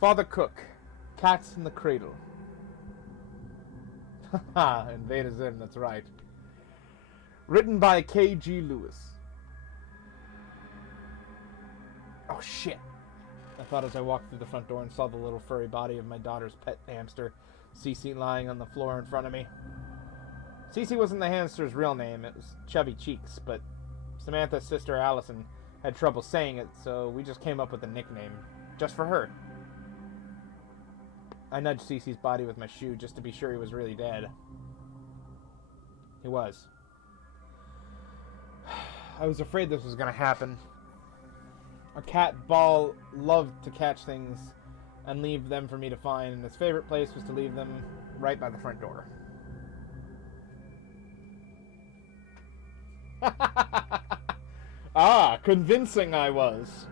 Father Cooke, Cats in the Cradle. Haha, Invaders In, that's right. Written by K.G. Lewis. Oh shit. I thought as I walked through the front door and saw the little furry body of my daughter's pet hamster, Cece, lying on the floor in front of me. Cece wasn't the hamster's real name, it was Chubby Cheeks, but Samantha's sister Allison had trouble saying it, so we just came up with a nickname, just for her. I nudged Cece's body with my shoe just to be sure he was really dead. He was. I was afraid this was going to happen. Our cat, Ball, loved to catch things and leave them for me to find, and his favorite place was to leave them right by the front door. Ah, convincing I was.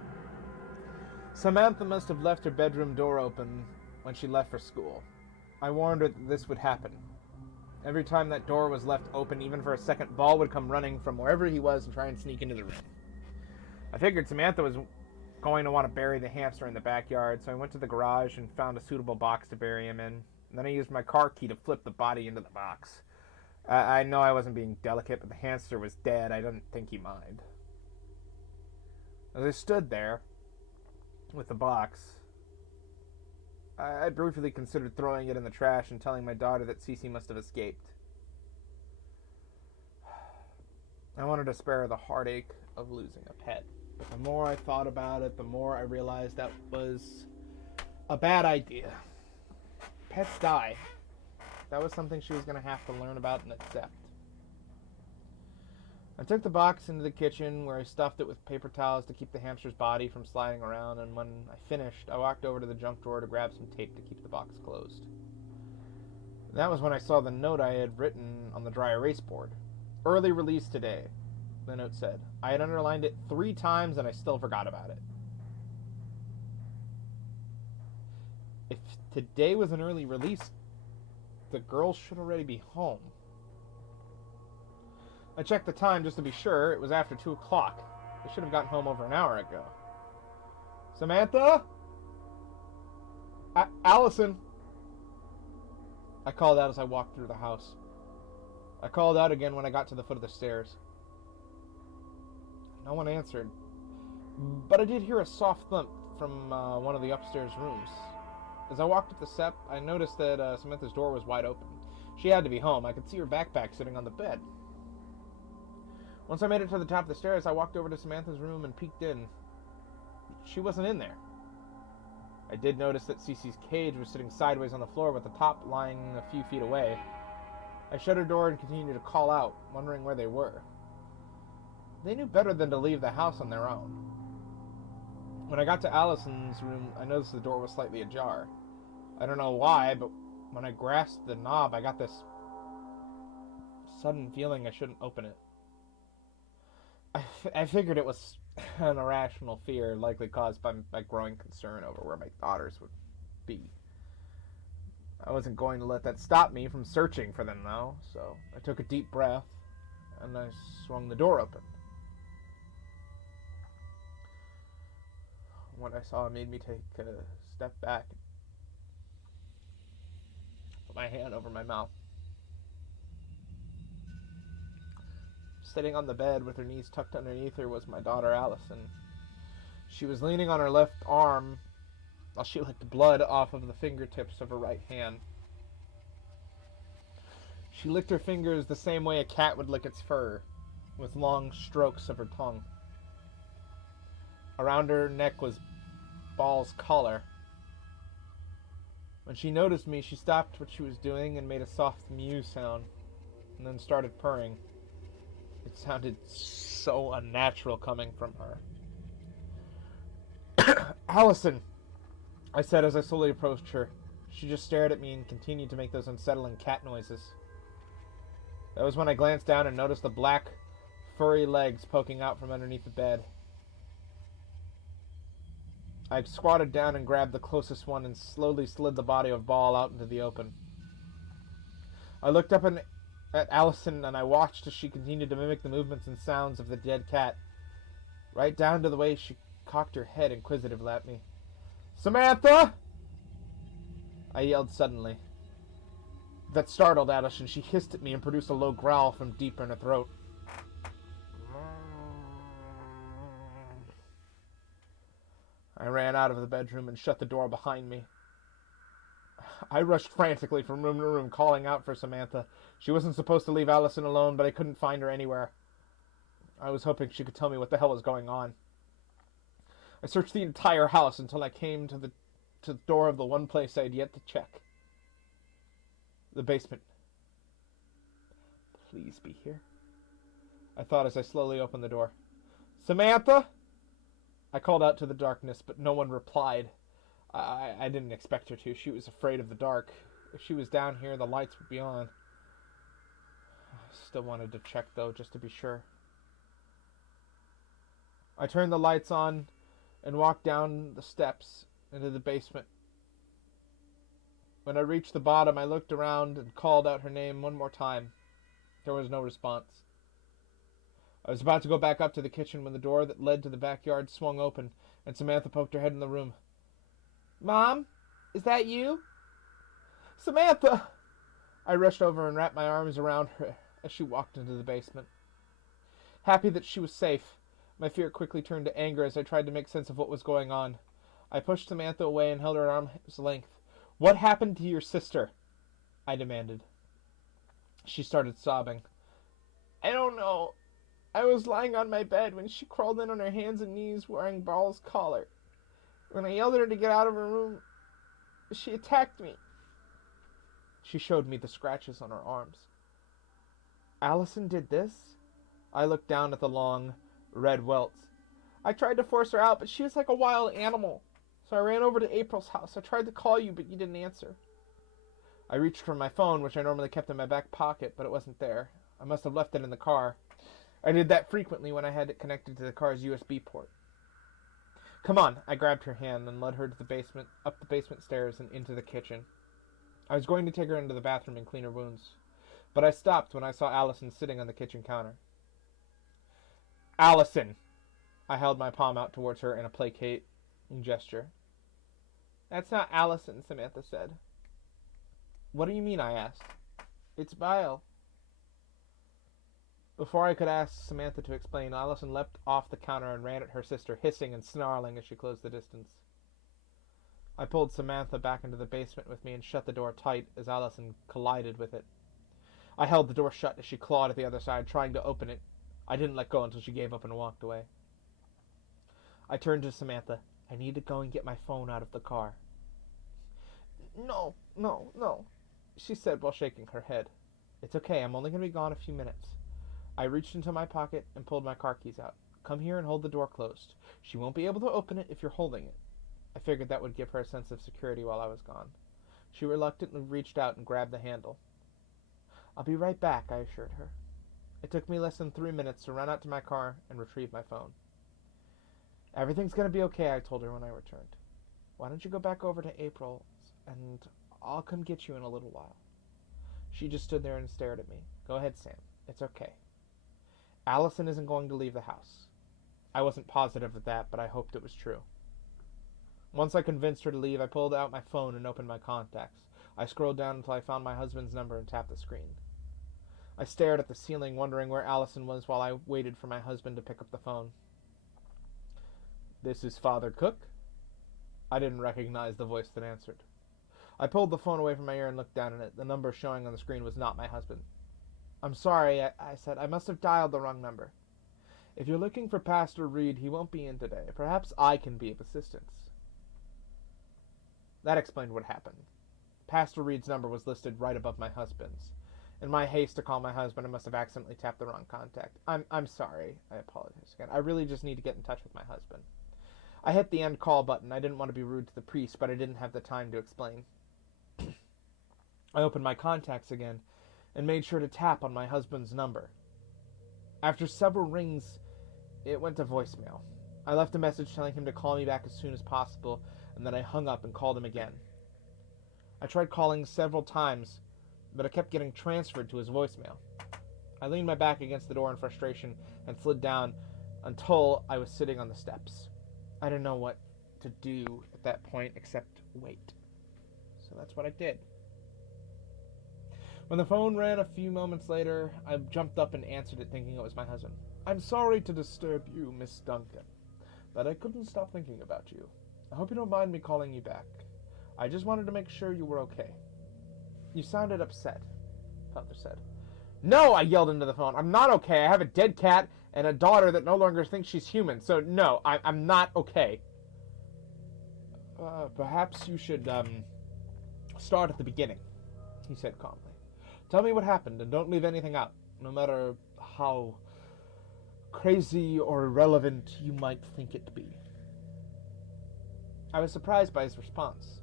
Samantha must have left her bedroom door open when she left for school. I warned her that this would happen. Every time that door was left open, even for a second, Ball would come running from wherever he was and try and sneak into the room. I figured Samantha was going to want to bury the hamster in the backyard, so I went to the garage and found a suitable box to bury him in. And then I used my car key to flip the body into the box. I know I wasn't being delicate, but the hamster was dead. I didn't think he'd mind. As I stood there with the box, I briefly considered throwing it in the trash and telling my daughter that Cece must have escaped. I wanted to spare her the heartache of losing a pet. But the more I thought about it, the more I realized that was a bad idea. Pets die. That was something she was going to have to learn about and accept. I took the box into the kitchen where I stuffed it with paper towels to keep the hamster's body from sliding around, and when I finished, I walked over to the junk drawer to grab some tape to keep the box closed. That was when I saw the note I had written on the dry erase board. Early release today, the note said. I had underlined it 3 times and I still forgot about it. If today was an early release, the girls should already be home. I checked the time just to be sure. It was after 2 o'clock. They should have gotten home over an hour ago. Samantha? Allison? I called out as I walked through the house. I called out again when I got to the foot of the stairs. No one answered. But I did hear a soft thump from one of the upstairs rooms. As I walked up the step, I noticed that Samantha's door was wide open. She had to be home. I could see her backpack sitting on the bed. Once I made it to the top of the stairs, I walked over to Samantha's room and peeked in. She wasn't in there. I did notice that Cece's cage was sitting sideways on the floor with the top lying a few feet away. I shut her door and continued to call out, wondering where they were. They knew better than to leave the house on their own. When I got to Allison's room, I noticed the door was slightly ajar. I don't know why, but when I grasped the knob, I got this sudden feeling I shouldn't open it. I figured it was an irrational fear, likely caused by my growing concern over where my daughters would be. I wasn't going to let that stop me from searching for them, though, so I took a deep breath, and I swung the door open. What I saw made me take a step back and put my hand over my mouth. Sitting on the bed with her knees tucked underneath her was my daughter Allison. She was leaning on her left arm while she licked blood off of the fingertips of her right hand. She licked her fingers the same way a cat would lick its fur, with long strokes of her tongue. Around her neck was Ball's collar. When she noticed me, she stopped what she was doing and made a soft mew sound, and then started purring. It sounded so unnatural coming from her. Allison, I said as I slowly approached her. She just stared at me and continued to make those unsettling cat noises. That was when I glanced down and noticed the black, furry legs poking out from underneath the bed. I squatted down and grabbed the closest one and slowly slid the body of Ball out into the open. I looked up at Allison and I watched as she continued to mimic the movements and sounds of the dead cat, right down to the way she cocked her head inquisitively at me. Samantha! I yelled suddenly. That startled Alice, and she hissed at me and produced a low growl from deep in her throat. I ran out of the bedroom and shut the door behind me. I rushed frantically from room to room, calling out for Samantha. She wasn't supposed to leave Allison alone, but I couldn't find her anywhere. I was hoping she could tell me what the hell was going on. I searched the entire house until I came to the door of the one place I had yet to check. The basement. Please be here, I thought as I slowly opened the door. Samantha? I called out to the darkness, but no one replied. I didn't expect her to. She was afraid of the dark. If she was down here, the lights would be on. I still wanted to check, though, just to be sure. I turned the lights on and walked down the steps into the basement. When I reached the bottom, I looked around and called out her name one more time. There was no response. I was about to go back up to the kitchen when the door that led to the backyard swung open, and Samantha poked her head in the room. Mom? Is that you? Samantha! I rushed over and wrapped my arms around her as she walked into the basement. Happy that she was safe, my fear quickly turned to anger as I tried to make sense of what was going on. I pushed Samantha away and held her at arm's length. What happened to your sister? I demanded. She started sobbing. I don't know. I was lying on my bed when she crawled in on her hands and knees wearing Ball's collar. When I yelled at her to get out of her room, she attacked me. She showed me the scratches on her arms. Allison did this? I looked down at the long, red welts. I tried to force her out, but she was like a wild animal. So I ran over to April's house. I tried to call you, but you didn't answer. I reached for my phone, which I normally kept in my back pocket, but it wasn't there. I must have left it in the car. I did that frequently when I had it connected to the car's USB port. Come on, I grabbed her hand and led her to the basement, up the basement stairs and into the kitchen. I was going to take her into the bathroom and clean her wounds, but I stopped when I saw Allison sitting on the kitchen counter. Allison! I held my palm out towards her in a placating gesture. That's not Allison, Samantha said. What do you mean, I asked. It's Bile. Before I could ask Samantha to explain, Allison leapt off the counter and ran at her sister, hissing and snarling as she closed the distance. I pulled Samantha back into the basement with me and shut the door tight as Allison collided with it. I held the door shut as she clawed at the other side, trying to open it. I didn't let go until she gave up and walked away. I turned to Samantha. I need to go and get my phone out of the car. No, she said while shaking her head. It's okay, I'm only going to be gone a few minutes. I reached into my pocket and pulled my car keys out. Come here and hold the door closed. She won't be able to open it if you're holding it. I figured that would give her a sense of security while I was gone. She reluctantly reached out and grabbed the handle. I'll be right back, I assured her. It took me less than 3 minutes to run out to my car and retrieve my phone. Everything's going to be okay, I told her when I returned. Why don't you go back over to April's and I'll come get you in a little while. She just stood there and stared at me. Go ahead, Sam. It's okay. Allison isn't going to leave the house. I wasn't positive of that, but I hoped it was true. Once I convinced her to leave, I pulled out my phone and opened my contacts. I scrolled down until I found my husband's number and tapped the screen. I stared at the ceiling, wondering where Allison was while I waited for my husband to pick up the phone. This is Father Cooke? I didn't recognize the voice that answered. I pulled the phone away from my ear and looked down at it. The number showing on the screen was not my husband. I'm sorry, I said. I must have dialed the wrong number. If you're looking for Pastor Reed, he won't be in today. Perhaps I can be of assistance. That explained what happened. Pastor Reed's number was listed right above my husband's. In my haste to call my husband, I must have accidentally tapped the wrong contact. I'm sorry. I apologize again. I really just need to get in touch with my husband. I hit the end call button. I didn't want to be rude to the priest, but I didn't have the time to explain. I opened my contacts again and made sure to tap on my husband's number. After several rings, it went to voicemail. I left a message telling him to call me back as soon as possible, and then I hung up and called him again. I tried calling several times, but I kept getting transferred to his voicemail. I leaned my back against the door in frustration and slid down until I was sitting on the steps. I didn't know what to do at that point except wait. So that's what I did. When the phone rang a few moments later, I jumped up and answered it thinking it was my husband. I'm sorry to disturb you, Miss Duncan, but I couldn't stop thinking about you. I hope you don't mind me calling you back. I just wanted to make sure you were okay. You sounded upset, Father said. No, I yelled into the phone. I'm not okay. I have a dead cat and a daughter that no longer thinks she's human, so no, I'm not okay. Perhaps you should, start at the beginning, he said calmly. Tell me what happened, and don't leave anything out, no matter how crazy or irrelevant you might think it to be. I was surprised by his response.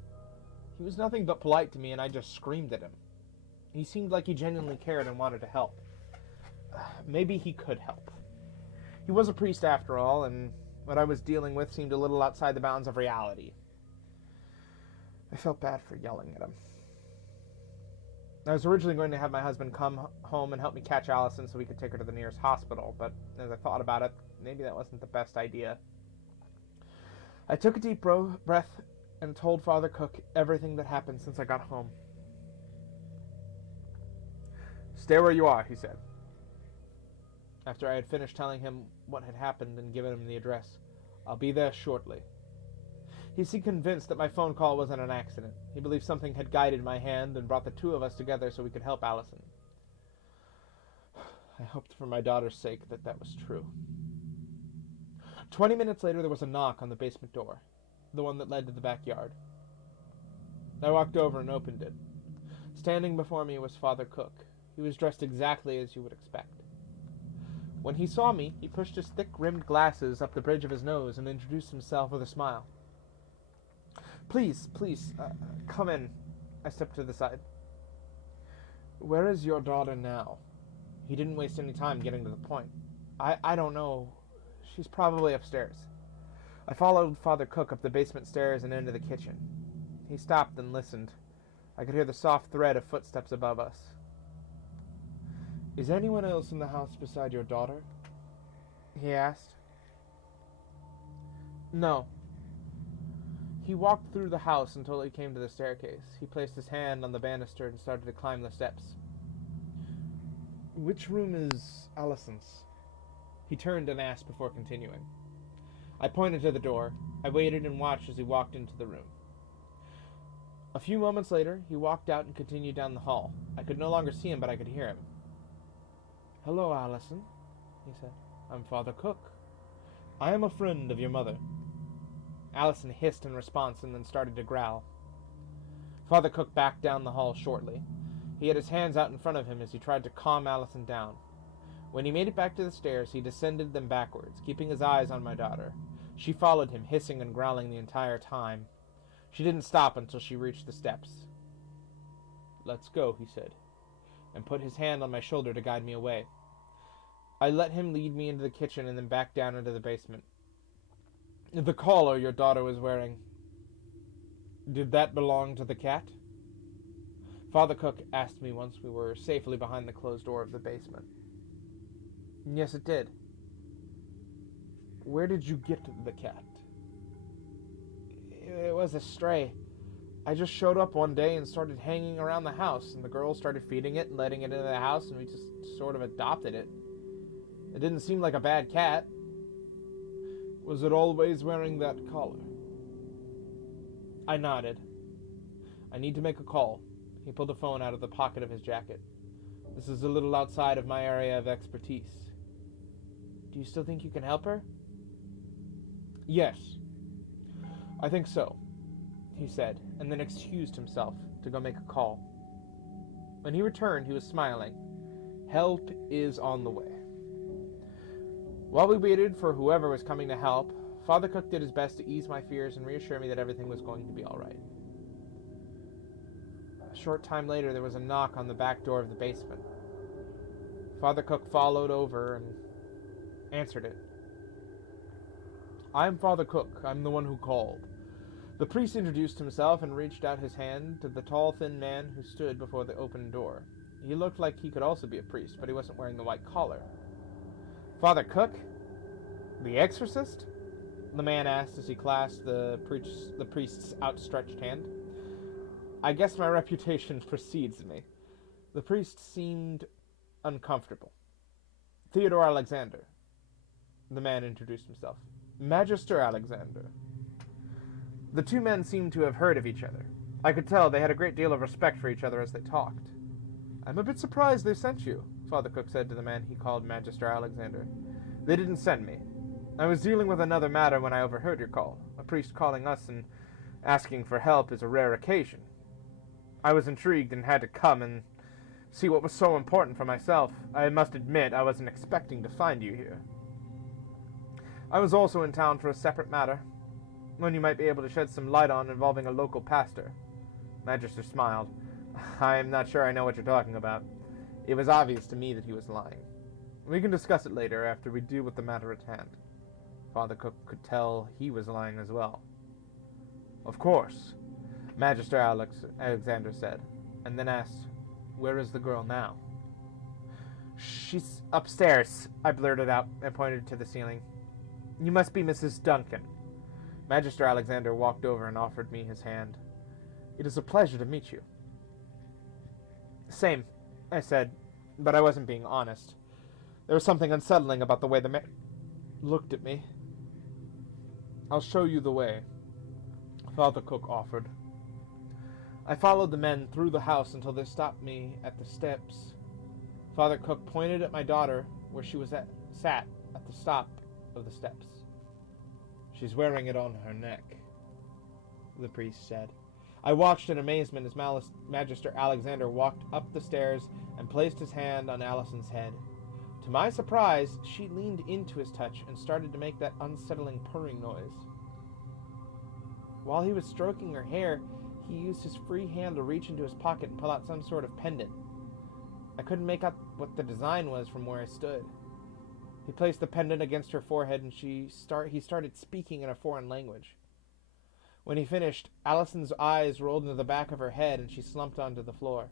He was nothing but polite to me, and I just screamed at him. He seemed like he genuinely cared and wanted to help. Maybe he could help. He was a priest after all, and what I was dealing with seemed a little outside the bounds of reality. I felt bad for yelling at him. I was originally going to have my husband come home and help me catch Allison so we could take her to the nearest hospital, but as I thought about it, maybe that wasn't the best idea. I took a deep breath and told Father Cooke everything that happened since I got home. Stay where you are, he said. After I had finished telling him what had happened and given him the address, I'll be there shortly. He seemed convinced that my phone call wasn't an accident. He believed something had guided my hand and brought the two of us together so we could help Allison. I hoped for my daughter's sake that that was true. 20 minutes later, there was a knock on the basement door, the one that led to the backyard. I walked over and opened it. Standing before me was Father Cooke. He was dressed exactly as you would expect. When he saw me, he pushed his thick-rimmed glasses up the bridge of his nose and introduced himself with a smile. Please, come in. I stepped to the side. Where is your daughter now? He didn't waste any time getting to the point. I don't know. She's probably upstairs. I followed Father Cooke up the basement stairs and into the kitchen. He stopped and listened. I could hear the soft thread of footsteps above us. Is anyone else in the house beside your daughter? He asked. No. He walked through the house until he came to the staircase. He placed his hand on the banister and started to climb the steps. Which room is Allison's? He turned and asked before continuing. I pointed to the door. I waited and watched as he walked into the room. A few moments later, he walked out and continued down the hall. I could no longer see him, but I could hear him. Hello, Allison, he said. I'm Father Cooke. I am a friend of your mother. Allison hissed in response and then started to growl. Father Cooke backed down the hall shortly. He had his hands out in front of him as he tried to calm Allison down. When he made it back to the stairs, he descended them backwards, keeping his eyes on my daughter. She followed him, hissing and growling the entire time. She didn't stop until she reached the steps. Let's go, he said, and put his hand on my shoulder to guide me away. I let him lead me into the kitchen and then back down into the basement. The collar your daughter was wearing, did that belong to the cat? Father Cooke asked me once we were safely behind the closed door of the basement. Yes, it did. Where did you get the cat? It was a stray. I just showed up one day and started hanging around the house, and the girls started feeding it and letting it into the house, and we just sort of adopted it. It didn't seem like a bad cat. Was it always wearing that collar? I nodded. I need to make a call. He pulled the phone out of the pocket of his jacket. This is a little outside of my area of expertise. Do you still think you can help her? Yes. I think so, he said, and then excused himself to go make a call. When he returned, he was smiling. Help is on the way. While we waited for whoever was coming to help, Father Cooke did his best to ease my fears and reassure me that everything was going to be all right. A short time later, there was a knock on the back door of the basement. Father Cooke followed over and answered it. I'm Father Cooke. I'm the one who called. The priest introduced himself and reached out his hand to the tall, thin man who stood before the open door. He looked like he could also be a priest, but he wasn't wearing the white collar. Father Cooke? The exorcist? The man asked as he clasped the priest's outstretched hand. I guess my reputation precedes me. The priest seemed uncomfortable. Theodore Alexander. The man introduced himself. Magister Alexander. The two men seemed to have heard of each other. I could tell they had a great deal of respect for each other as they talked. I'm a bit surprised they sent you, Father Cooke said to the man he called Magister Alexander. They didn't send me. I was dealing with another matter when I overheard your call. A priest calling us and asking for help is a rare occasion. I was intrigued and had to come and see what was so important for myself. I must admit I wasn't expecting to find you here. I was also in town for a separate matter, one you might be able to shed some light on involving a local pastor. Magister smiled. I'm not sure I know what you're talking about. It was obvious to me that he was lying. We can discuss it later after we deal with the matter at hand. Father Cooke could tell he was lying as well. Of course, Magister Alexander said, and then asked, where is the girl now? She's upstairs, I blurted out and pointed to the ceiling. You must be Mrs. Duncan. Magister Alexander walked over and offered me his hand. It is a pleasure to meet you. Same, I said, but I wasn't being honest. There was something unsettling about the way the man looked at me. I'll show you the way, Father Cooke offered. I followed the men through the house until they stopped me at the steps. Father Cooke pointed at my daughter where she was sat at the top of the steps. She's wearing it on her neck, the priest said. I watched in amazement as Magister Alexander walked up the stairs and placed his hand on Allison's head. To my surprise, she leaned into his touch and started to make that unsettling purring noise. While he was stroking her hair, he used his free hand to reach into his pocket and pull out some sort of pendant. I couldn't make out what the design was from where I stood. He placed the pendant against her forehead and he started speaking in a foreign language. When he finished, Allison's eyes rolled into the back of her head and she slumped onto the floor.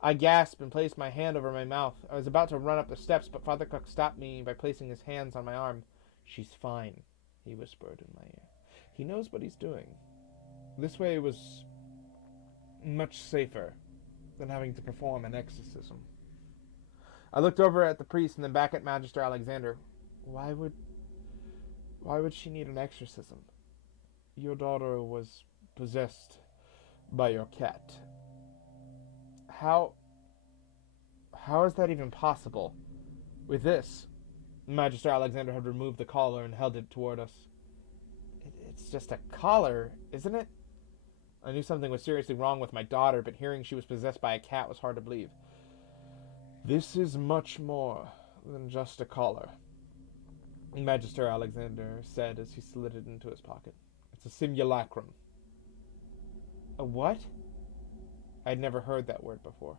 I gasped and placed my hand over my mouth. I was about to run up the steps, but Father Cooke stopped me by placing his hands on my arm. She's fine, he whispered in my ear. He knows what he's doing. This way was much safer than having to perform an exorcism. I looked over at the priest and then back at Magister Alexander. Why would she need an exorcism? Your daughter was possessed by your cat. How is that even possible? With this, Magister Alexander had removed the collar and held it toward us. It's just a collar, isn't it? I knew something was seriously wrong with my daughter, but hearing she was possessed by a cat was hard to believe. This is much more than just a collar, Magister Alexander said as he slid it into his pocket. It's a simulacrum. A what? I'd never heard that word before.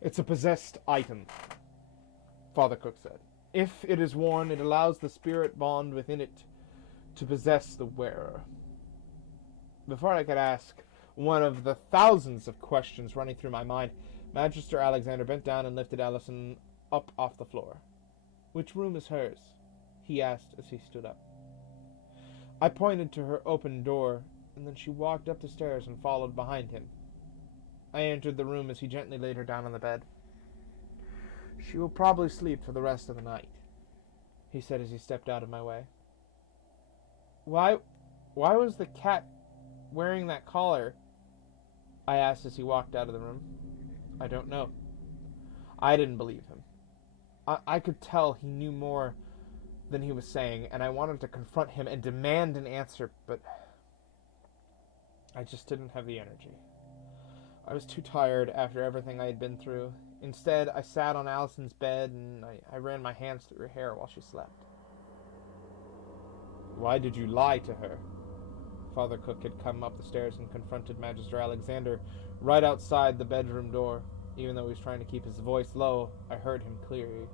It's a possessed item, Father Cooke said. If it is worn, it allows the spirit bond within it to possess the wearer. Before I could ask one of the thousands of questions running through my mind, Magister Alexander bent down and lifted Allison up off the floor. Which room is hers? He asked as he stood up. I pointed to her open door, and then she walked up the stairs and followed behind him. I entered the room as he gently laid her down on the bed. She will probably sleep for the rest of the night, he said as he stepped out of my way. Why was the cat wearing that collar? I asked as he walked out of the room. I don't know. I didn't believe him. I could tell he knew more than he was saying, and I wanted to confront him and demand an answer, but I just didn't have the energy. I was too tired after everything I had been through. Instead, I sat on Allison's bed and I ran my hands through her hair while she slept. Why did you lie to her? Father Cooke had come up the stairs and confronted Magister Alexander right outside the bedroom door. Even though he was trying to keep his voice low, I heard him clearly.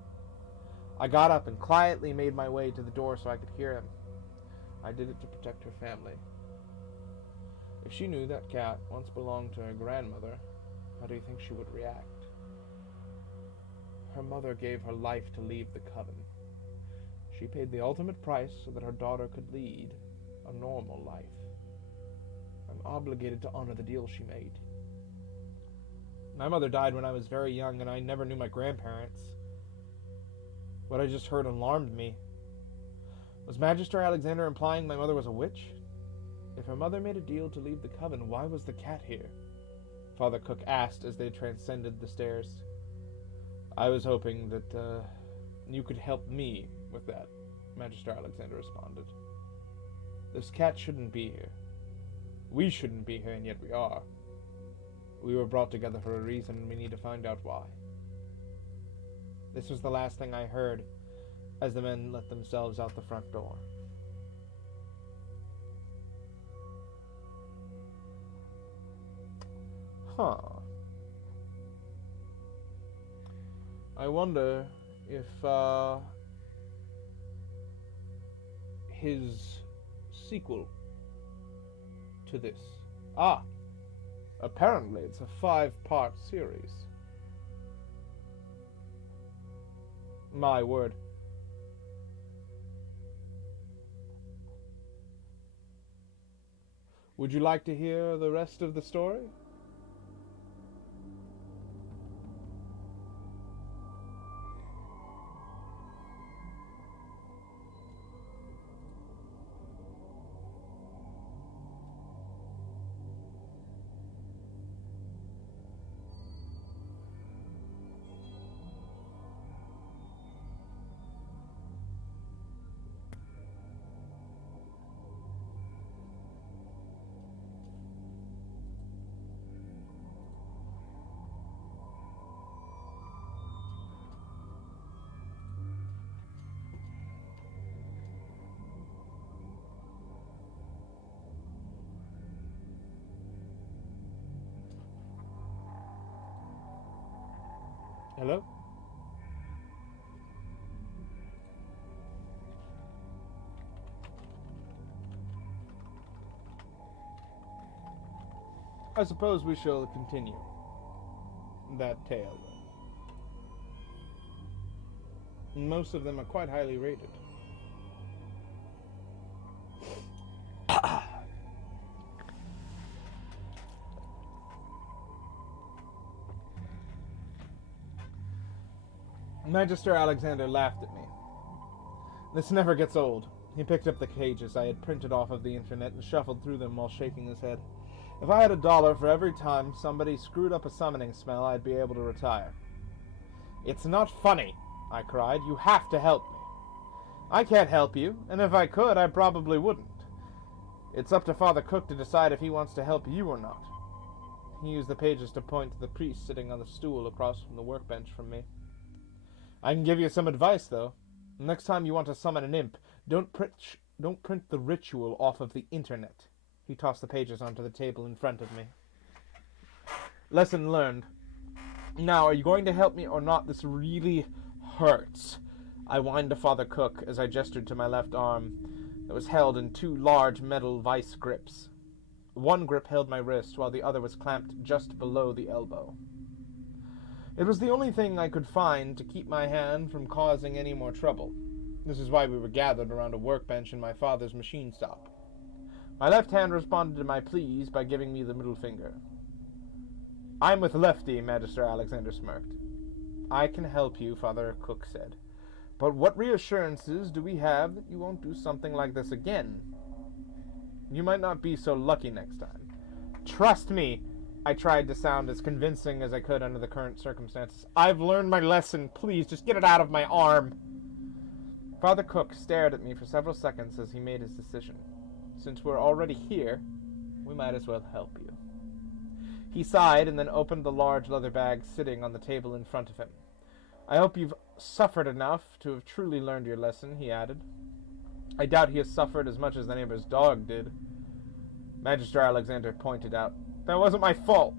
I got up and quietly made my way to the door so I could hear him. I did it to protect her family. If she knew that cat once belonged to her grandmother, how do you think she would react? Her mother gave her life to leave the coven. She paid the ultimate price so that her daughter could lead a normal life. I'm I'm obligated to honor the deal she made. My mother died when I was very young, and I never knew my grandparents. What I just heard alarmed me. Was Magister Alexander implying my mother was a witch? If her mother made a deal to leave the coven, why was the cat here? Father Cooke asked as they transcended the stairs. I was hoping that you could help me with that, Magister Alexander responded. This cat shouldn't be here. We shouldn't be here, and yet we are. We were brought together for a reason, and we need to find out why. This was the last thing I heard as the men let themselves out the front door. Huh. I wonder if his sequel to this. Apparently it's a 5-part series. My word. Would you like to hear the rest of the story? Hello? I suppose we shall continue that tale. Most of them are quite highly rated. Magister Alexander laughed at me. This never gets old. He picked up the pages I had printed off of the internet and shuffled through them while shaking his head. If I had $1 for every time somebody screwed up a summoning spell, I'd be able to retire. It's not funny, I cried. You have to help me. I can't help you, and if I could, I probably wouldn't. It's up to Father Cooke to decide if he wants to help you or not. He used the pages to point to the priest sitting on the stool across from the workbench from me. I can give you some advice, though. Next time you want to summon an imp, don't print the ritual off of the internet. He tossed the pages onto the table in front of me. Lesson learned. Now, are you going to help me or not? This really hurts. I whined to Father Cooke as I gestured to my left arm that was held in 2 large metal vice grips. One grip held my wrist, while the other was clamped just below the elbow. It was the only thing I could find to keep my hand from causing any more trouble. This is why we were gathered around a workbench in my father's machine shop. My left hand responded to my pleas by giving me the middle finger. I'm with Lefty, Magister Alexander smirked. I can help you, Father Cooke said. But what reassurances do we have that you won't do something like this again? You might not be so lucky next time. Trust me, I tried to sound as convincing as I could under the current circumstances. I've learned my lesson. Please, just get it out of my arm. Father Cooke stared at me for several seconds as he made his decision. Since we're already here, we might as well help you. He sighed and then opened the large leather bag sitting on the table in front of him. I hope you've suffered enough to have truly learned your lesson, he added. I doubt he has suffered as much as the neighbor's dog did. Magister Alexander pointed out. That wasn't my fault.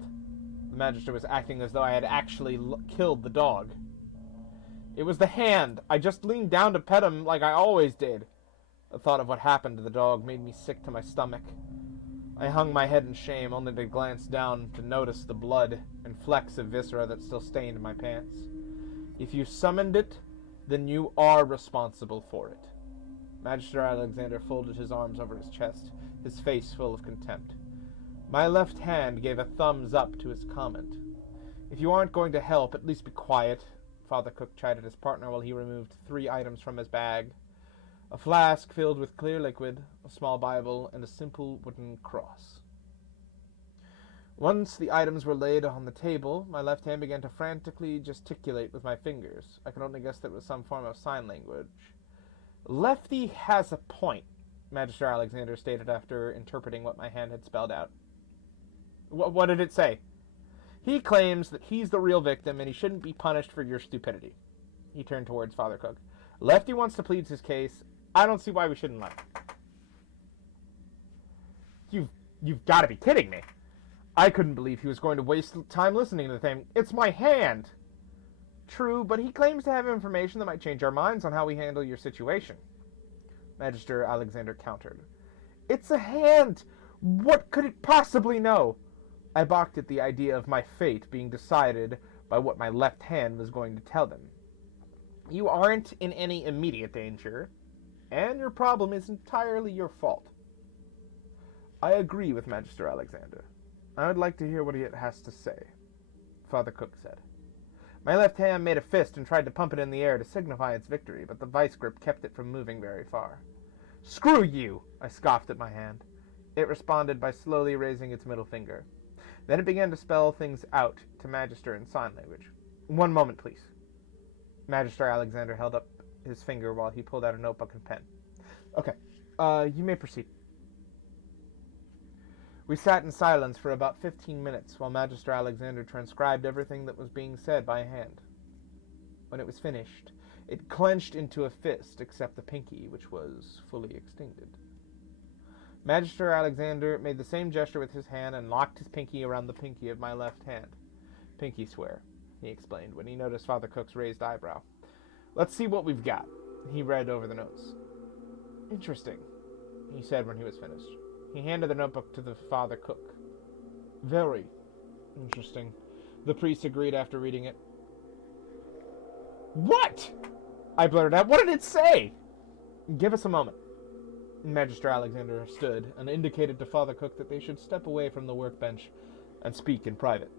The Magister was acting as though I had actually killed the dog. It was the hand. I just leaned down to pet him like I always did. The thought of what happened to the dog made me sick to my stomach. I hung my head in shame, only to glance down to notice the blood and flecks of viscera that still stained my pants. If you summoned it, then you are responsible for it. Magister Alexander folded his arms over his chest, his face full of contempt. My left hand gave a thumbs up to his comment. If you aren't going to help, at least be quiet, Father Cooke chided his partner while he removed 3 items from his bag. A flask filled with clear liquid, a small Bible, and a simple wooden cross. Once the items were laid on the table, my left hand began to frantically gesticulate with my fingers. I could only guess that it was some form of sign language. Lefty has a point, Magister Alexander stated after interpreting what my hand had spelled out. What did it say? He claims that he's the real victim and he shouldn't be punished for your stupidity. He turned towards Father Cooke. Lefty wants to plead his case. I don't see why we shouldn't let him. You've got to be kidding me. I couldn't believe he was going to waste time listening to the thing. It's my hand. True, but he claims to have information that might change our minds on how we handle your situation. Magister Alexander countered. It's a hand. What could it possibly know? I balked at the idea of my fate being decided by what my left hand was going to tell them. You aren't in any immediate danger, and your problem is entirely your fault. I agree with Magister Alexander. I would like to hear what he has to say, Father Cooke said. My left hand made a fist and tried to pump it in the air to signify its victory, but the vice grip kept it from moving very far. Screw you! I scoffed at my hand. It responded by slowly raising its middle finger. Then it began to spell things out to Magister in sign language. 1 moment, please. Magister Alexander held up his finger while he pulled out a notebook and pen. Okay, you may proceed. We sat in silence for about 15 minutes while Magister Alexander transcribed everything that was being said by hand. When it was finished, it clenched into a fist except the pinky, which was fully extended. Magister Alexander made the same gesture with his hand and locked his pinky around the pinky of my left hand. Pinky swear, he explained when he noticed Father Cooke's raised eyebrow. Let's see what we've got. He read over the notes. Interesting, he said when he was finished. He handed the notebook to the Father Cooke. Very interesting, the priest agreed after reading it. What? I blurted out. What did it say? Give us a moment. Magister Alexander stood and indicated to Father Cooke that they should step away from the workbench and speak in private.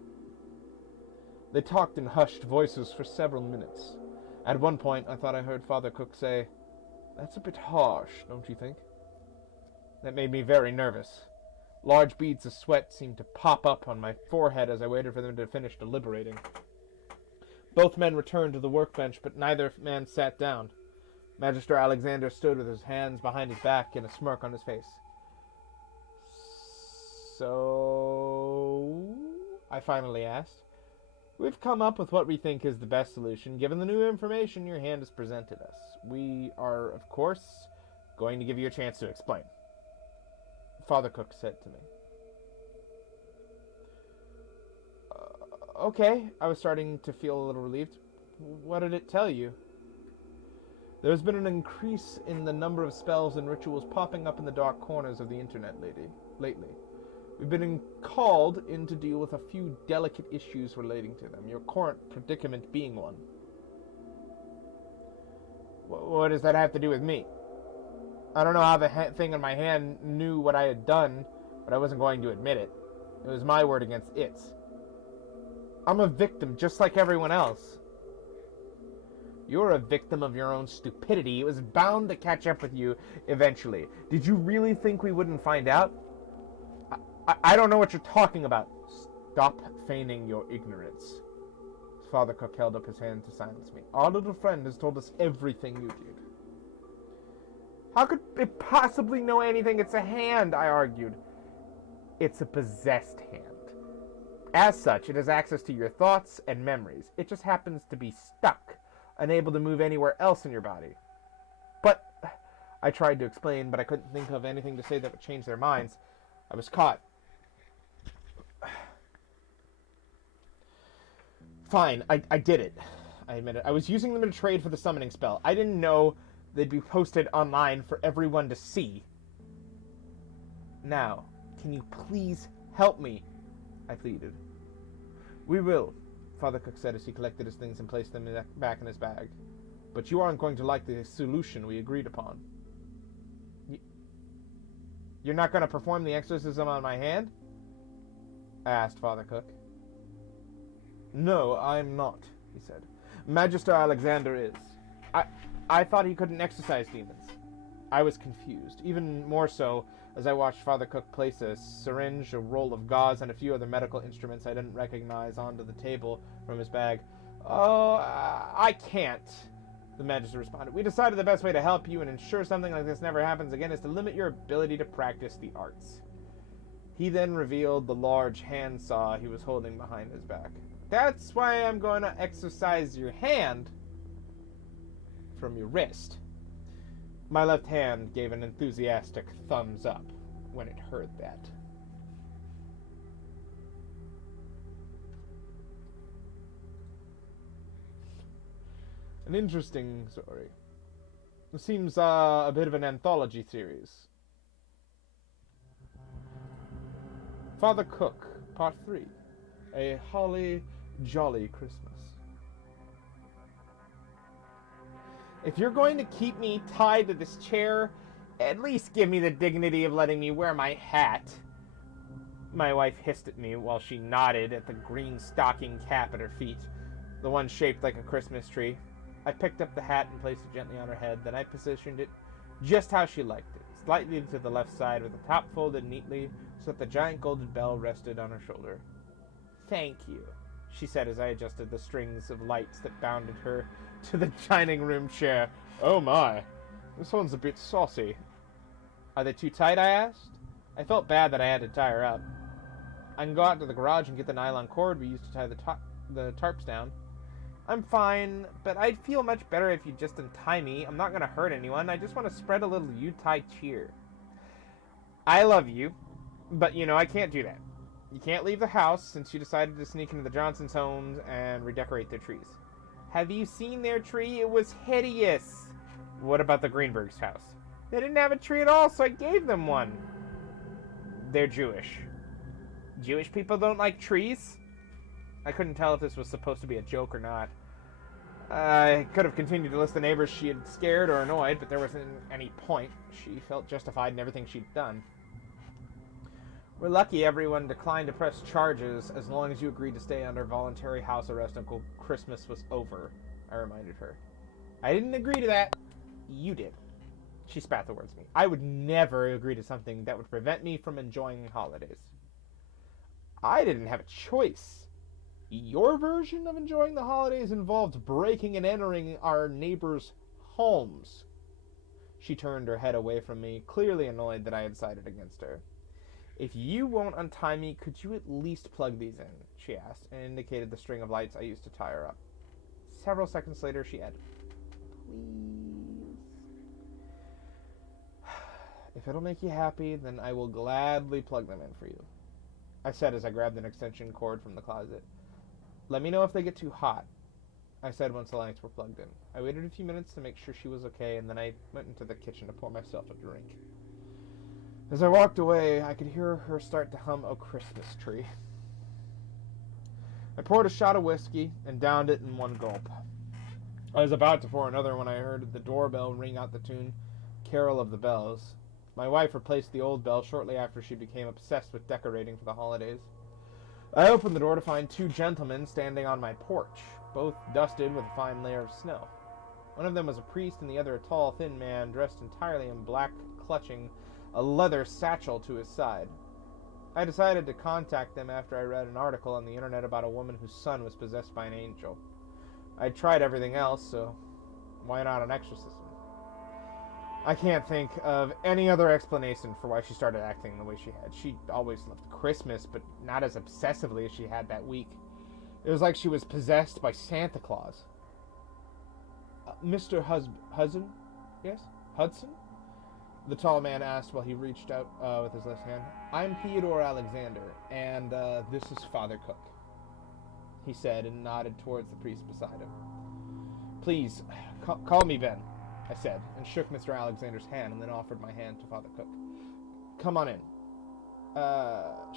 They talked in hushed voices for several minutes. At one point, I thought I heard Father Cooke say, "That's a bit harsh, don't you think?" That made me very nervous. Large beads of sweat seemed to pop up on my forehead as I waited for them to finish deliberating. Both men returned to the workbench, but neither man sat down. Magister Alexander stood with his hands behind his back and a smirk on his face. So, I finally asked, we've come up with what we think is the best solution, given the new information your hand has presented us. We are, of course, going to give you a chance to explain. Father Cooke said to me. Okay, I was starting to feel a little relieved. What did it tell you? There's been an increase in the number of spells and rituals popping up in the dark corners of the internet lately. We've been called in to deal with a few delicate issues relating to them, your current predicament being one. What does that have to do with me? I don't know how the thing in my hand knew what I had done, but I wasn't going to admit it. It was my word against its. I'm a victim, just like everyone else. You're a victim of your own stupidity. It was bound to catch up with you eventually. Did you really think we wouldn't find out? I don't know what you're talking about. Stop feigning your ignorance. Father Cooke held up his hand to silence me. Our little friend has told us everything you did. How could it possibly know anything? It's a hand, I argued. It's a possessed hand. As such, it has access to your thoughts and memories. It just happens to be stuck, unable to move anywhere else in your body. But, I tried to explain, but I couldn't think of anything to say that would change their minds. I was caught. Fine, I did it. I admit it. I was using them to trade for the summoning spell. I didn't know they'd be posted online for everyone to see. Now, can you please help me? I pleaded. We will, Father Cooke said as he collected his things and placed them back in his bag. But you aren't going to like the solution we agreed upon. You're not going to perform the exorcism on my hand? asked Father Cooke. No, I'm not, he said. Magister Alexander is. I thought he couldn't exorcise demons. I was confused, even more so as I watched Father Cooke place a syringe, a roll of gauze, and a few other medical instruments I didn't recognize onto the table from his bag. Oh, I can't, the Magister responded. We decided the best way to help you and ensure something like this never happens again is to limit your ability to practice the arts. He then revealed the large handsaw he was holding behind his back. That's why I'm going to exercise your hand from your wrist. My left hand gave an enthusiastic thumbs up when it heard that. An interesting story. It seems a bit of an anthology series. Father Cooke, Part 3. A Holly Jolly Christmas. If you're going to keep me tied to this chair, at least give me the dignity of letting me wear my hat. My wife hissed at me while she nodded at the green stocking cap at her feet, the one shaped like a Christmas tree. I picked up the hat and placed it gently on her head, then I positioned it just how she liked it, slightly to the left side with the top folded neatly so that the giant golden bell rested on her shoulder. Thank you, she said as I adjusted the strings of lights that bounded her to the dining room chair. Oh my, this one's a bit saucy. Are they too tight, I asked. I felt bad that I had to tie her up. I can go out to the garage and get the nylon cord we used to tie the tarps down. I'm fine, but I'd feel much better if you just untie me. I'm not going to hurt anyone. I just want to spread a little Yuletide cheer. I love you, but I can't do that. You can't leave the house since you decided to sneak into the Johnsons' homes and redecorate their trees. Have you seen their tree? It was hideous. What about the Greenbergs' house? They didn't have a tree at all, so I gave them one. They're Jewish. Jewish people don't like trees? I couldn't tell if this was supposed to be a joke or not. I could have continued to list the neighbors she had scared or annoyed, but there wasn't any point. She felt justified in everything she'd done. We're lucky everyone declined to press charges as long as you agreed to stay under voluntary house arrest until Christmas was over, I reminded her. I didn't agree to that. You did. She spat the words at me. I would never agree to something that would prevent me from enjoying holidays. I didn't have a choice. Your version of enjoying the holidays involved breaking and entering our neighbors' homes. She turned her head away from me, clearly annoyed that I had sided against her. If you won't untie me, could you at least plug these in? She asked, and indicated the string of lights I used to tie her up. Several seconds later, she added, Please. If it'll make you happy, then I will gladly plug them in for you, I said as I grabbed an extension cord from the closet. Let me know if they get too hot, I said once the lights were plugged in. I waited a few minutes to make sure she was okay, and then I went into the kitchen to pour myself a drink. As I walked away, I could hear her start to hum "O Christmas Tree." I poured a shot of whiskey and downed it in one gulp. I was about to pour another when I heard the doorbell ring out the tune Carol of the Bells. My wife replaced the old bell shortly after she became obsessed with decorating for the holidays. I opened the door to find two gentlemen standing on my porch, both dusted with a fine layer of snow. One of them was a priest and the other a tall, thin man dressed entirely in black, clutching a leather satchel to his side. I decided to contact them after I read an article on the internet about a woman whose son was possessed by an angel. I'd tried everything else, so why not an exorcism? I can't think of any other explanation for why she started acting the way she had. She always loved Christmas, but not as obsessively as she had that week. It was like she was possessed by Santa Claus. Mr. Hudson? Yes? Hudson? The tall man asked while he reached out with his left hand. I'm Theodore Alexander, and this is Father Cooke, he said, and nodded towards the priest beside him. Please, call me Ben, I said, and shook Mr. Alexander's hand and then offered my hand to Father Cooke. Come on in.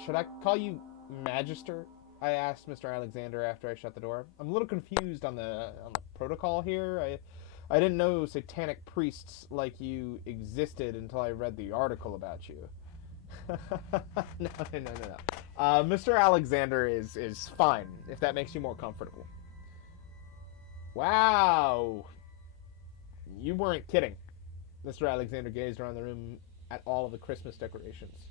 Should I call you Magister? I asked Mr. Alexander after I shut the door. I'm a little confused on the protocol here. I didn't know satanic priests like you existed until I read the article about you. No. Mr. Alexander is fine, if that makes you more comfortable. Wow. You weren't kidding. Mr. Alexander gazed around the room at all of the Christmas decorations.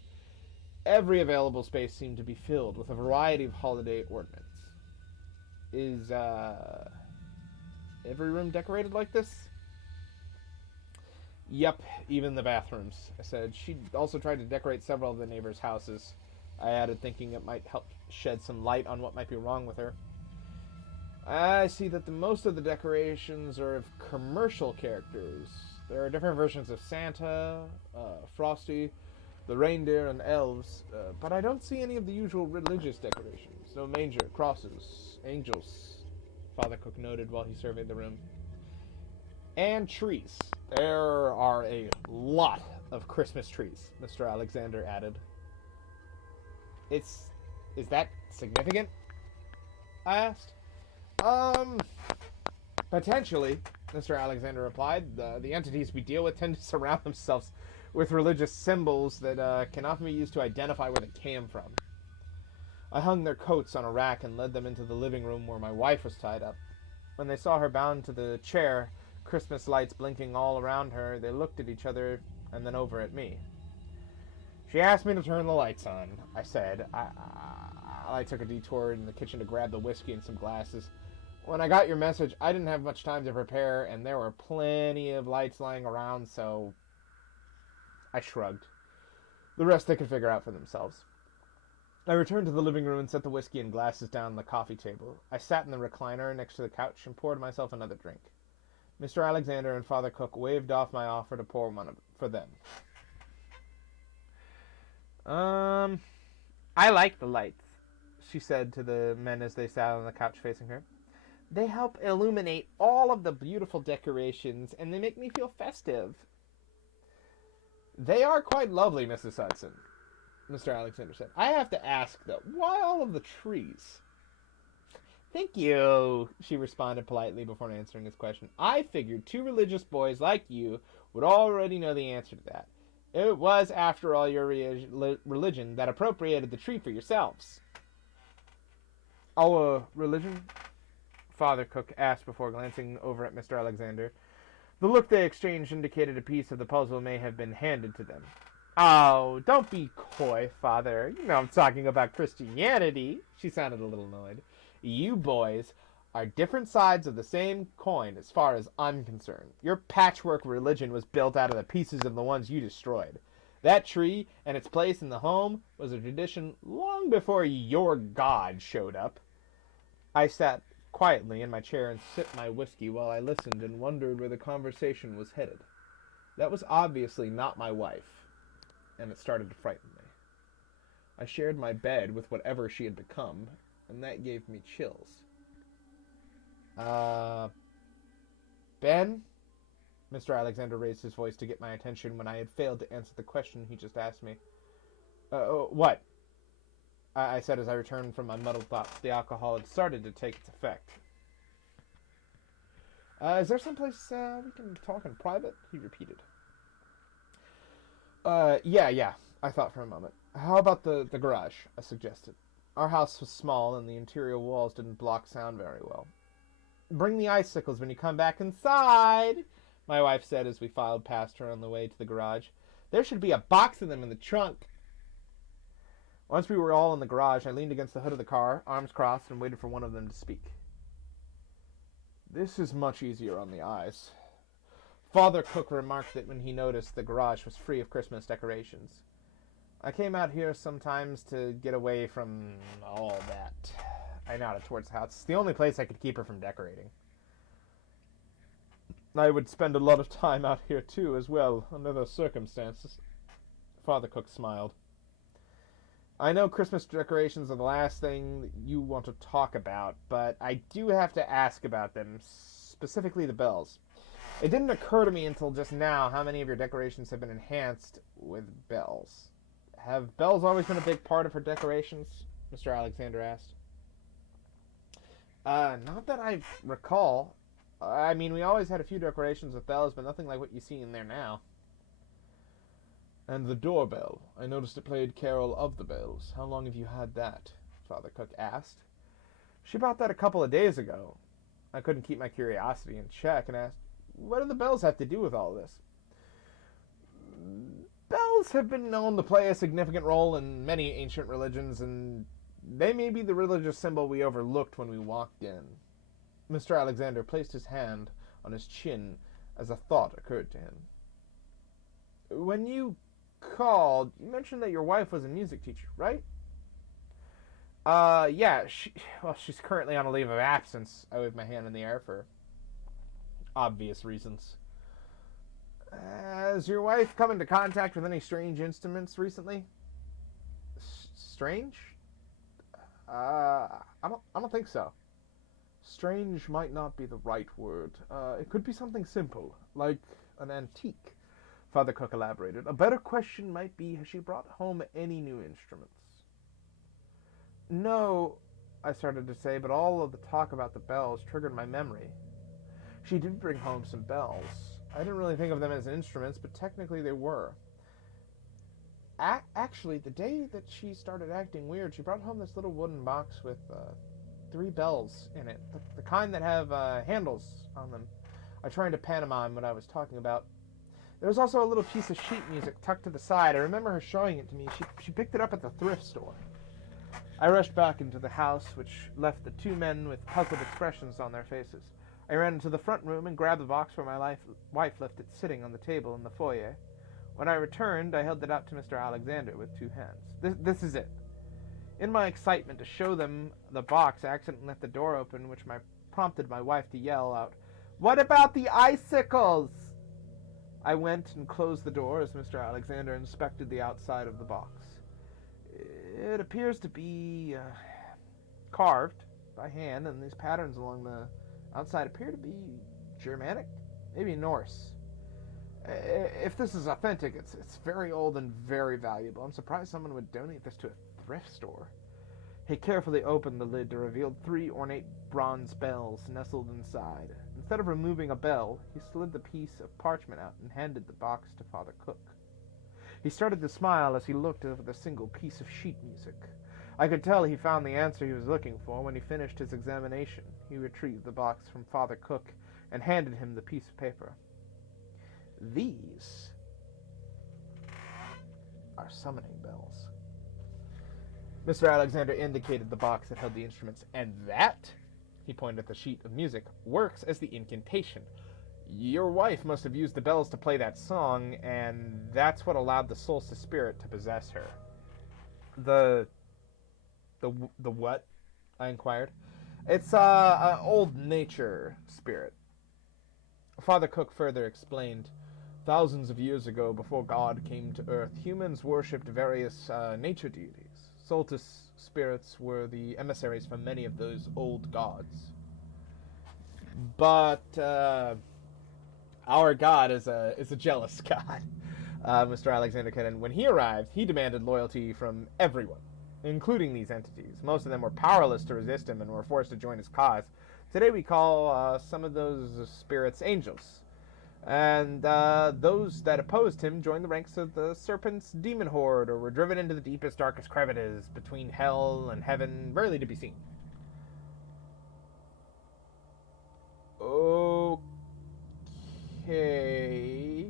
Every available space seemed to be filled with a variety of holiday ornaments. Is, every room decorated like this? Yep, even the bathrooms, I said. She also tried to decorate several of the neighbors' houses. I added, thinking it might help shed some light on what might be wrong with her. I see that most of the decorations are of commercial characters. There are different versions of Santa, Frosty, the reindeer, and elves, but I don't see any of the usual religious decorations. No manger, crosses, angels, Father Cooke noted while he surveyed the room. And trees. There are a lot of Christmas trees, Mr. Alexander added. Is that significant? I asked. Potentially, Mr. Alexander replied. The entities we deal with tend to surround themselves with religious symbols that can often be used to identify where they came from. I hung their coats on a rack and led them into the living room where my wife was tied up. When they saw her bound to the chair, Christmas lights blinking all around her, they looked at each other and then over at me. She asked me to turn the lights on, I said. I took a detour in the kitchen to grab the whiskey and some glasses. When I got your message, I didn't have much time to prepare, and there were plenty of lights lying around, so I shrugged. The rest they could figure out for themselves. I returned to the living room and set the whiskey and glasses down on the coffee table. I sat in the recliner next to the couch and poured myself another drink. Mr. Alexander and Father Cooke waved off my offer to pour one for them. I like the lights, she said to the men as they sat on the couch facing her. They help illuminate all of the beautiful decorations, and they make me feel festive. They are quite lovely, Mrs. Hudson, Mr. Alexander said. I have to ask, though, why all of the trees? Thank you, she responded politely before answering his question. I figured two religious boys like you would already know the answer to that. It was, after all, your religion that appropriated the tree for yourselves. Our religion? Father Cooke asked before glancing over at Mr. Alexander. The look they exchanged indicated a piece of the puzzle may have been handed to them. Oh, don't be coy, Father. You know I'm talking about Christianity. She sounded a little annoyed. You boys are different sides of the same coin as far as I'm concerned. Your patchwork religion was built out of the pieces of the ones you destroyed. That tree and its place in the home was a tradition long before your God showed up. I sat quietly in my chair and sipped my whiskey while I listened and wondered where the conversation was headed. That was obviously not my wife, and it started to frighten me. I shared my bed with whatever she had become, and that gave me chills. Ben? Mr. Alexander raised his voice to get my attention when I had failed to answer the question he just asked me. What? I said as I returned from my muddled thoughts. The alcohol had started to take its effect. Is there someplace we can talk in private? He repeated. Yeah, I thought for a moment. How about the garage? I suggested. Our house was small and the interior walls didn't block sound very well. Bring the icicles when you come back inside, my wife said as we filed past her on the way to the garage. There should be a box of them in the trunk. Once we were all in the garage, I leaned against the hood of the car, arms crossed, and waited for one of them to speak. This is much easier on the eyes. Father Cooke remarked that when he noticed the garage was free of Christmas decorations. I came out here sometimes to get away from all that. I nodded towards the house. It's the only place I could keep her from decorating. I would spend a lot of time out here, too, as well, under those circumstances. Father Cooke smiled. I know Christmas decorations are the last thing that you want to talk about, but I do have to ask about them, specifically the bells. It didn't occur to me until just now how many of your decorations have been enhanced with bells. Have bells always been a big part of her decorations? Mr. Alexander asked. Not that I recall. I mean, we always had a few decorations with bells, but nothing like what you see in there now. And the doorbell. I noticed it played Carol of the Bells. How long have you had that? Father Cooke asked. She bought that a couple of days ago. I couldn't keep my curiosity in check and asked, what do the bells have to do with all this? Bells have been known to play a significant role in many ancient religions, and they may be the religious symbol we overlooked when we walked in. Mr. Alexander placed his hand on his chin as a thought occurred to him. When you called, you mentioned that your wife was a music teacher, right? Yeah, she's currently on a leave of absence. I waved my hand in the air for obvious reasons. Has your wife come into contact with any strange instruments recently? Strange? I don't think so. Strange might not be the right word. It could be something simple, like an antique. Father Cooke elaborated. A better question might be, has she brought home any new instruments? No, I started to say, but all of the talk about the bells triggered my memory. She did bring home some bells. I didn't really think of them as instruments, but technically they were. Actually, the day that she started acting weird, she brought home this little wooden box with 3 bells in it. The kind that have handles on them. I tried to pantomime what I was talking about. There was also a little piece of sheet music tucked to the side. I remember her showing it to me. She picked it up at the thrift store. I rushed back into the house, which left the 2 men with puzzled expressions on their faces. I ran into the front room and grabbed the box where my wife left it sitting on the table in the foyer. When I returned, I held it out to Mr. Alexander with 2 hands. This is it. In my excitement to show them the box, I accidentally left the door open, which prompted my wife to yell out, "What about the icicles?" I went and closed the door as Mr. Alexander inspected the outside of the box. It appears to be carved by hand, and these patterns along the outside appear to be Germanic, maybe Norse. If this is authentic, it's very old and very valuable. I'm surprised someone would donate this to a thrift store. He carefully opened the lid to reveal 3 ornate bronze bells nestled inside. Instead of removing a bell, he slid the piece of parchment out and handed the box to Father Cooke. He started to smile as he looked over the single piece of sheet music. I could tell he found the answer he was looking for when he finished his examination. He retrieved the box from Father Cooke and handed him the piece of paper. These are summoning bells. Mr. Alexander indicated the box that held the instruments, and that, he pointed at the sheet of music, works as the incantation. Your wife must have used the bells to play that song, and that's what allowed the solstice spirit to possess her. The what? I inquired. It's an old nature spirit. Father Cooke further explained. Thousands of years ago, before God came to Earth, humans worshipped various nature deities. Solstice spirits were the emissaries for many of those old gods. But our God is a jealous God. Mr. Alexander Kennan, when he arrived, he demanded loyalty from everyone, including these entities. Most of them were powerless to resist him and were forced to join his cause. Today we call some of those spirits angels. And those that opposed him joined the ranks of the serpent's demon horde, or were driven into the deepest, darkest crevices between hell and heaven, rarely to be seen. Okay,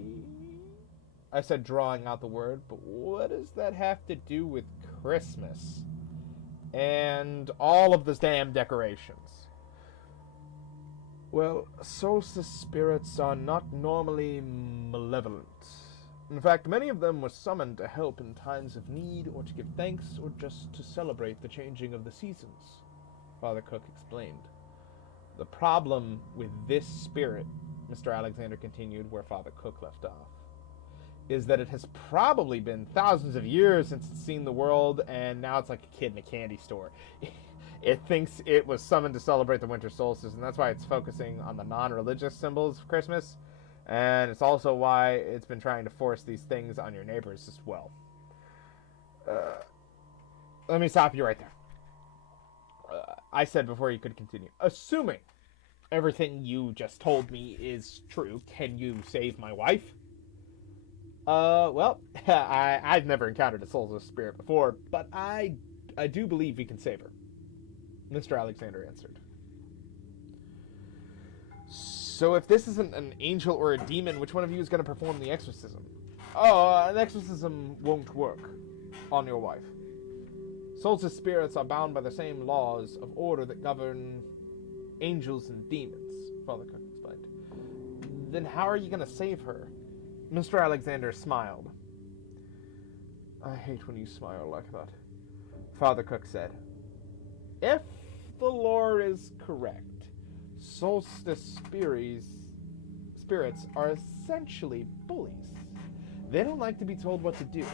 I said, drawing out the word, but what does that have to do with Christmas and all of the damn decorations? Well, solstice spirits are not normally malevolent. In fact, many of them were summoned to help in times of need, or to give thanks, or just to celebrate the changing of the seasons, Father Cooke explained. The problem with this spirit, Mr. Alexander continued where Father Cooke left off, is that it has probably been thousands of years since it's seen the world, and now it's like a kid in a candy store. It thinks it was summoned to celebrate the winter solstice, and that's why it's focusing on the non-religious symbols of Christmas, and it's also why it's been trying to force these things on your neighbors as well. Let me stop you right there. I said before you could continue. Assuming everything you just told me is true, can you save my wife? Well, I've never encountered a soulless spirit before, but I do believe we can save her. Mr. Alexander answered. So if this isn't an angel or a demon, which one of you is going to perform the exorcism? Oh, an exorcism won't work on your wife. Soulless spirits are bound by the same laws of order that govern angels and demons, Father Cooke explained. Then how are you going to save her? Mr. Alexander smiled. I hate when you smile like that, Father Cooke said. If the lore is correct, solstice spirits are essentially bullies. They don't like to be told what to do.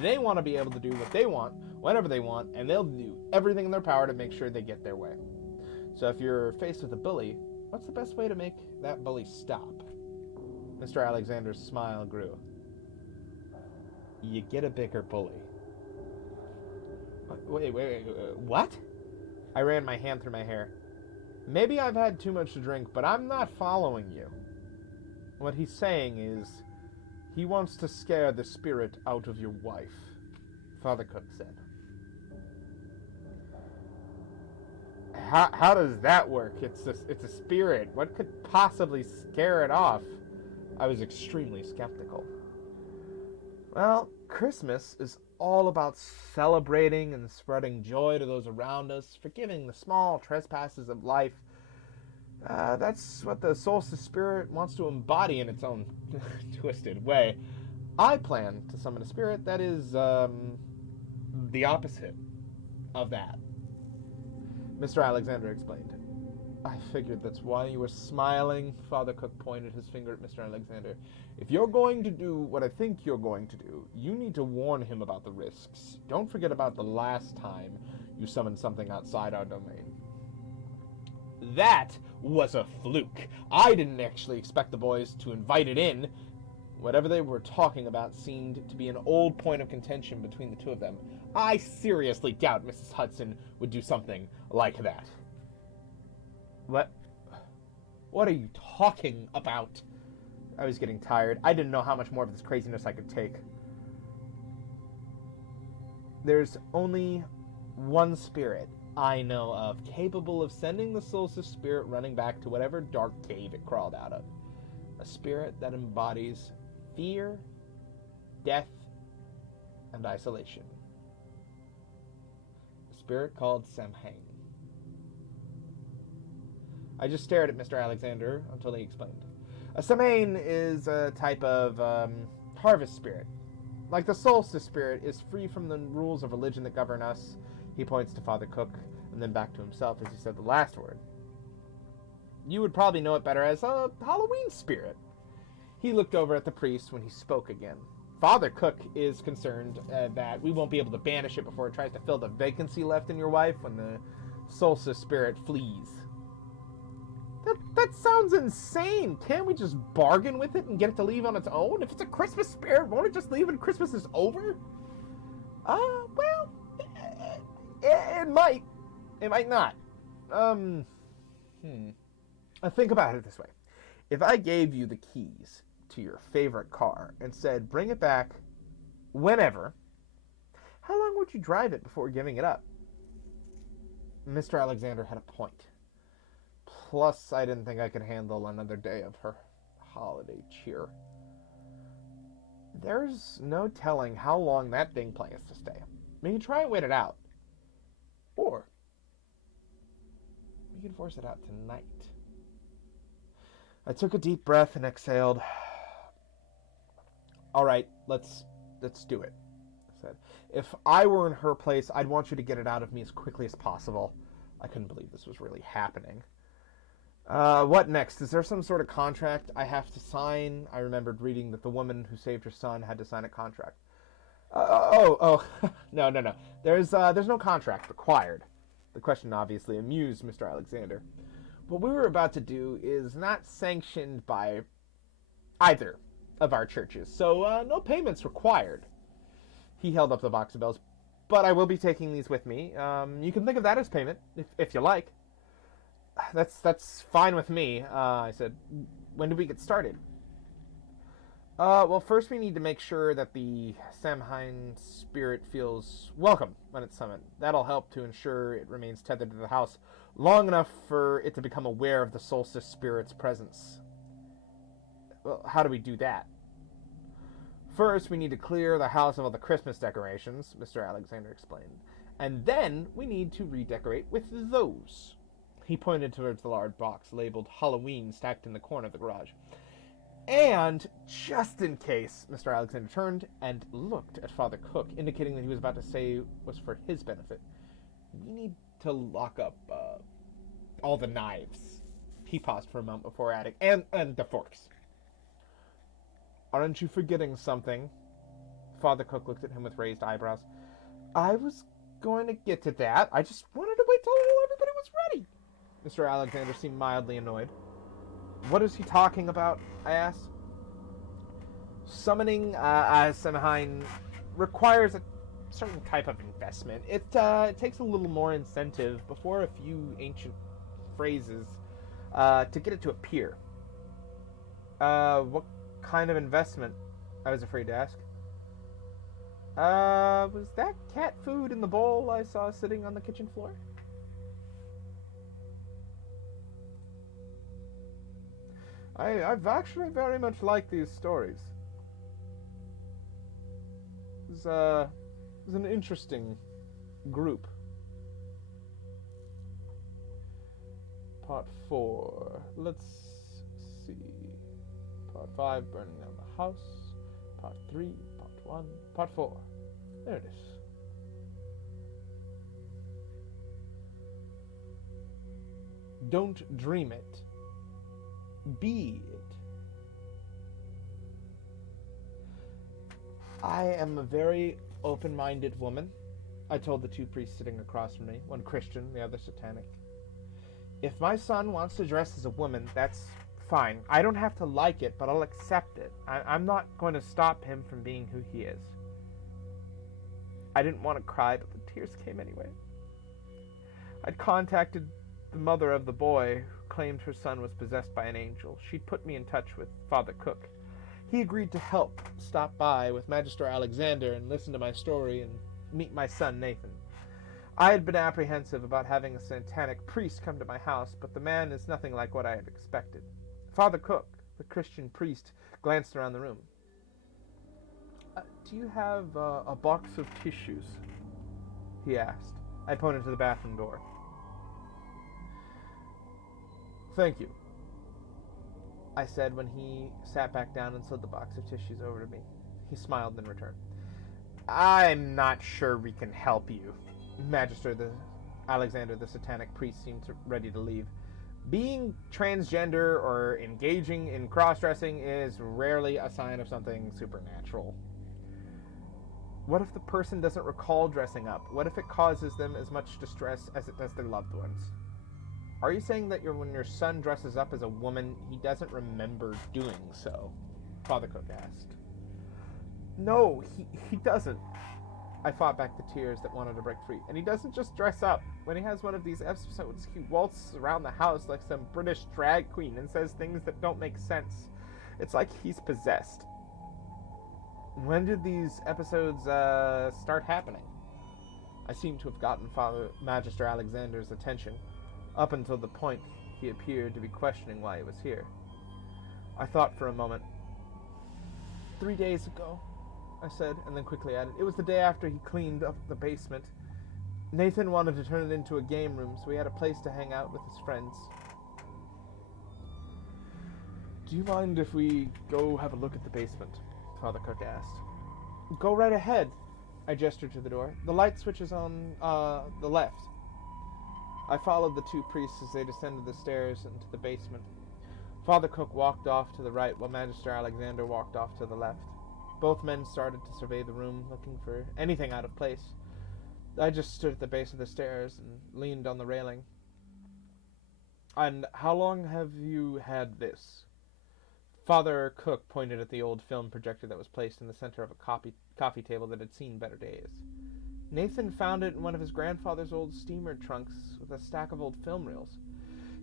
They want to be able to do what they want, whenever they want, and they'll do everything in their power to make sure they get their way. So if you're faced with a bully, what's the best way to make that bully stop? Mr. Alexander's smile grew. You get a bigger bully. Wait, what? I ran my hand through my hair. Maybe I've had too much to drink, but I'm not following you. What he's saying is, he wants to scare the spirit out of your wife, Father Cooke said. How does that work? It's a spirit. What could possibly scare it off? I was extremely skeptical. Well, Christmas is all about celebrating and spreading joy to those around us, forgiving the small trespasses of life. That's what the solstice spirit wants to embody in its own twisted way. I plan to summon a spirit that is the opposite of that, Mr. Alexander explained. I figured that's why you were smiling. Father Cooke pointed his finger at Mr. Alexander. If you're going to do what I think you're going to do, you need to warn him about the risks. Don't forget about the last time you summoned something outside our domain. That was a fluke. I didn't actually expect the boys to invite it in. Whatever they were talking about seemed to be an old point of contention between the two of them. I seriously doubt Mrs. Hudson would do something like that. What are you talking about? I was getting tired. I didn't know how much more of this craziness I could take. There's only one spirit I know of capable of sending the solstice spirit running back to whatever dark cave it crawled out of. A spirit that embodies fear, death, and isolation. A spirit called Samhain. I just stared at Mr. Alexander until he explained. A Samhain is a type of harvest spirit. Like the solstice spirit is free from the rules of religion that govern us. He points to Father Cooke and then back to himself as he said the last word. You would probably know it better as a Halloween spirit. He looked over at the priest when he spoke again. Father Cooke is concerned that we won't be able to banish it before it tries to fill the vacancy left in your wife when the solstice spirit flees. That sounds insane. Can't we just bargain with it and get it to leave on its own? If it's a Christmas spirit, won't it just leave when Christmas is over? Well, it might. It might not. Think about it this way. If I gave you the keys to your favorite car and said, bring it back whenever, how long would you drive it before giving it up? Mr. Alexander had a point. Plus, I didn't think I could handle another day of her holiday cheer. There's no telling how long that thing plans to stay. We can try and wait it out. Or we can force it out tonight. I took a deep breath and exhaled. All right, let's do it, I said. If I were in her place, I'd want you to get it out of me as quickly as possible. I couldn't believe this was really happening. What next? Is there some sort of contract I have to sign? I remembered reading that the woman who saved her son had to sign a contract. No. There's no contract required. The question obviously amused Mr. Alexander. What we were about to do is not sanctioned by either of our churches, so no payments required. He held up the box of bells. But I will be taking these with me. You can think of that as payment, if you like. That's fine with me, I said. When do we get started? Well, first we need to make sure that the Samhain spirit feels welcome when it's summoned. That'll help to ensure it remains tethered to the house long enough for it to become aware of the solstice spirit's presence. Well, how do we do that? First, we need to clear the house of all the Christmas decorations, Mr. Alexander explained. And then we need to redecorate with those. He pointed towards the large box labeled Halloween stacked in the corner of the garage. And, just in case, Mr. Alexander turned and looked at Father Cooke, indicating that he was about to say was for his benefit. We need to lock up all the knives. He paused for a moment before adding, and the forks. Aren't you forgetting something? Father Cooke looked at him with raised eyebrows. I was going to get to that. I just wanted to wait till everybody was ready. Mr. Alexander seemed mildly annoyed. What is he talking about? I asked. Summoning Samhain requires a certain type of investment. It takes a little more incentive before a few ancient phrases to get it to appear. What kind of investment? I was afraid to ask. Was that cat food in the bowl I saw sitting on the kitchen floor? I've actually very much liked these stories. It was an interesting group. Part 4. Let's see. Part 5, burning down the house. Part 3, Part 1, Part 4. There it is. Don't dream it. Be it. I am a very open-minded woman, I told the two priests sitting across from me, one Christian, the other satanic. If my son wants to dress as a woman, that's fine. I don't have to like it, but I'll accept it. I'm not going to stop him from being who he is. I didn't want to cry, but the tears came anyway. I'd contacted the mother of the boy who claimed her son was possessed by an angel. She'd put me in touch with Father Cooke. He agreed to help stop by with Magister Alexander and listen to my story and meet my son Nathan. I had been apprehensive about having a satanic priest come to my house, but the man is nothing like what I had expected. Father Cooke, the Christian priest, glanced around the room. Do you have a box of tissues? He asked. I pointed to the bathroom door. Thank you, I said when he sat back down and slid the box of tissues over to me. He smiled in return. I'm not sure we can help you. Magister Alexander the satanic priest seemed ready to leave. Being transgender or engaging in cross-dressing is rarely a sign of something supernatural. What if the person doesn't recall dressing up? What if it causes them as much distress as it does their loved ones? Are you saying that when your son dresses up as a woman, he doesn't remember doing so? Father Cooke asked. No, he doesn't. I fought back the tears that wanted to break free. And he doesn't just dress up. When he has one of these episodes, he waltzes around the house like some British drag queen and says things that don't make sense. It's like he's possessed. When did these episodes start happening? I seem to have gotten Father Magister Alexander's attention, up until the point he appeared to be questioning why he was here. I thought for a moment. 3 days ago, I said, and then quickly added, it was the day after he cleaned up the basement. Nathan wanted to turn it into a game room, so he had a place to hang out with his friends. Do you mind if we go have a look at the basement? Father Cooke asked. Go right ahead, I gestured to the door. The light switch is on the left. I followed the two priests as they descended the stairs into the basement. Father Cooke walked off to the right, while Magister Alexander walked off to the left. Both men started to survey the room, looking for anything out of place. I just stood at the base of the stairs and leaned on the railing. And how long have you had this? Father Cooke pointed at the old film projector that was placed in the center of a coffee table that had seen better days. Nathan found it in one of his grandfather's old steamer trunks with a stack of old film reels.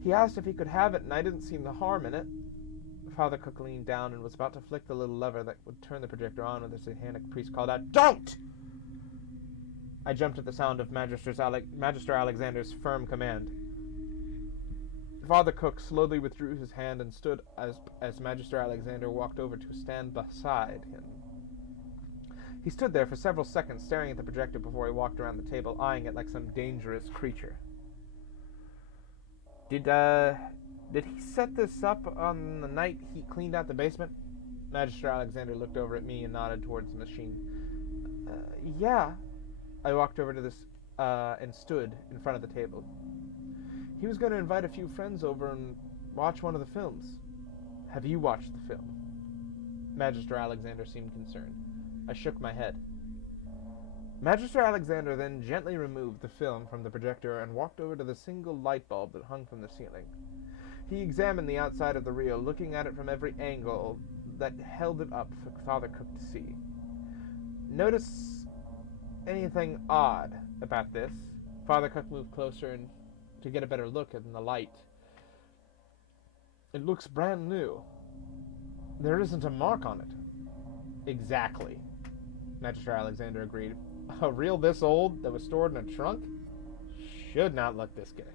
He asked if he could have it, and I didn't see the harm in it. Father Cooke leaned down and was about to flick the little lever that would turn the projector on when the satanic priest called out, "Don't!" I jumped at the sound of Magister Alexander's firm command. Father Cooke slowly withdrew his hand and stood as Magister Alexander walked over to stand beside him. He stood there for several seconds staring at the projector before he walked around the table, eyeing it like some dangerous creature. Did he set this up on the night he cleaned out the basement? Magister Alexander looked over at me and nodded towards the machine. Yeah. I walked over to this and stood in front of the table. He was going to invite a few friends over and watch one of the films. Have you watched the film? Magister Alexander seemed concerned. I shook my head. Magister Alexander then gently removed the film from the projector and walked over to the single light bulb that hung from the ceiling. He examined the outside of the reel, looking at it from every angle that held it up for Father Cooke to see. Notice anything odd about this? Father Cooke moved closer and to get a better look in the light. It looks brand new. There isn't a mark on it. Exactly, Magister Alexander agreed. A reel this old that was stored in a trunk? Should not look this good.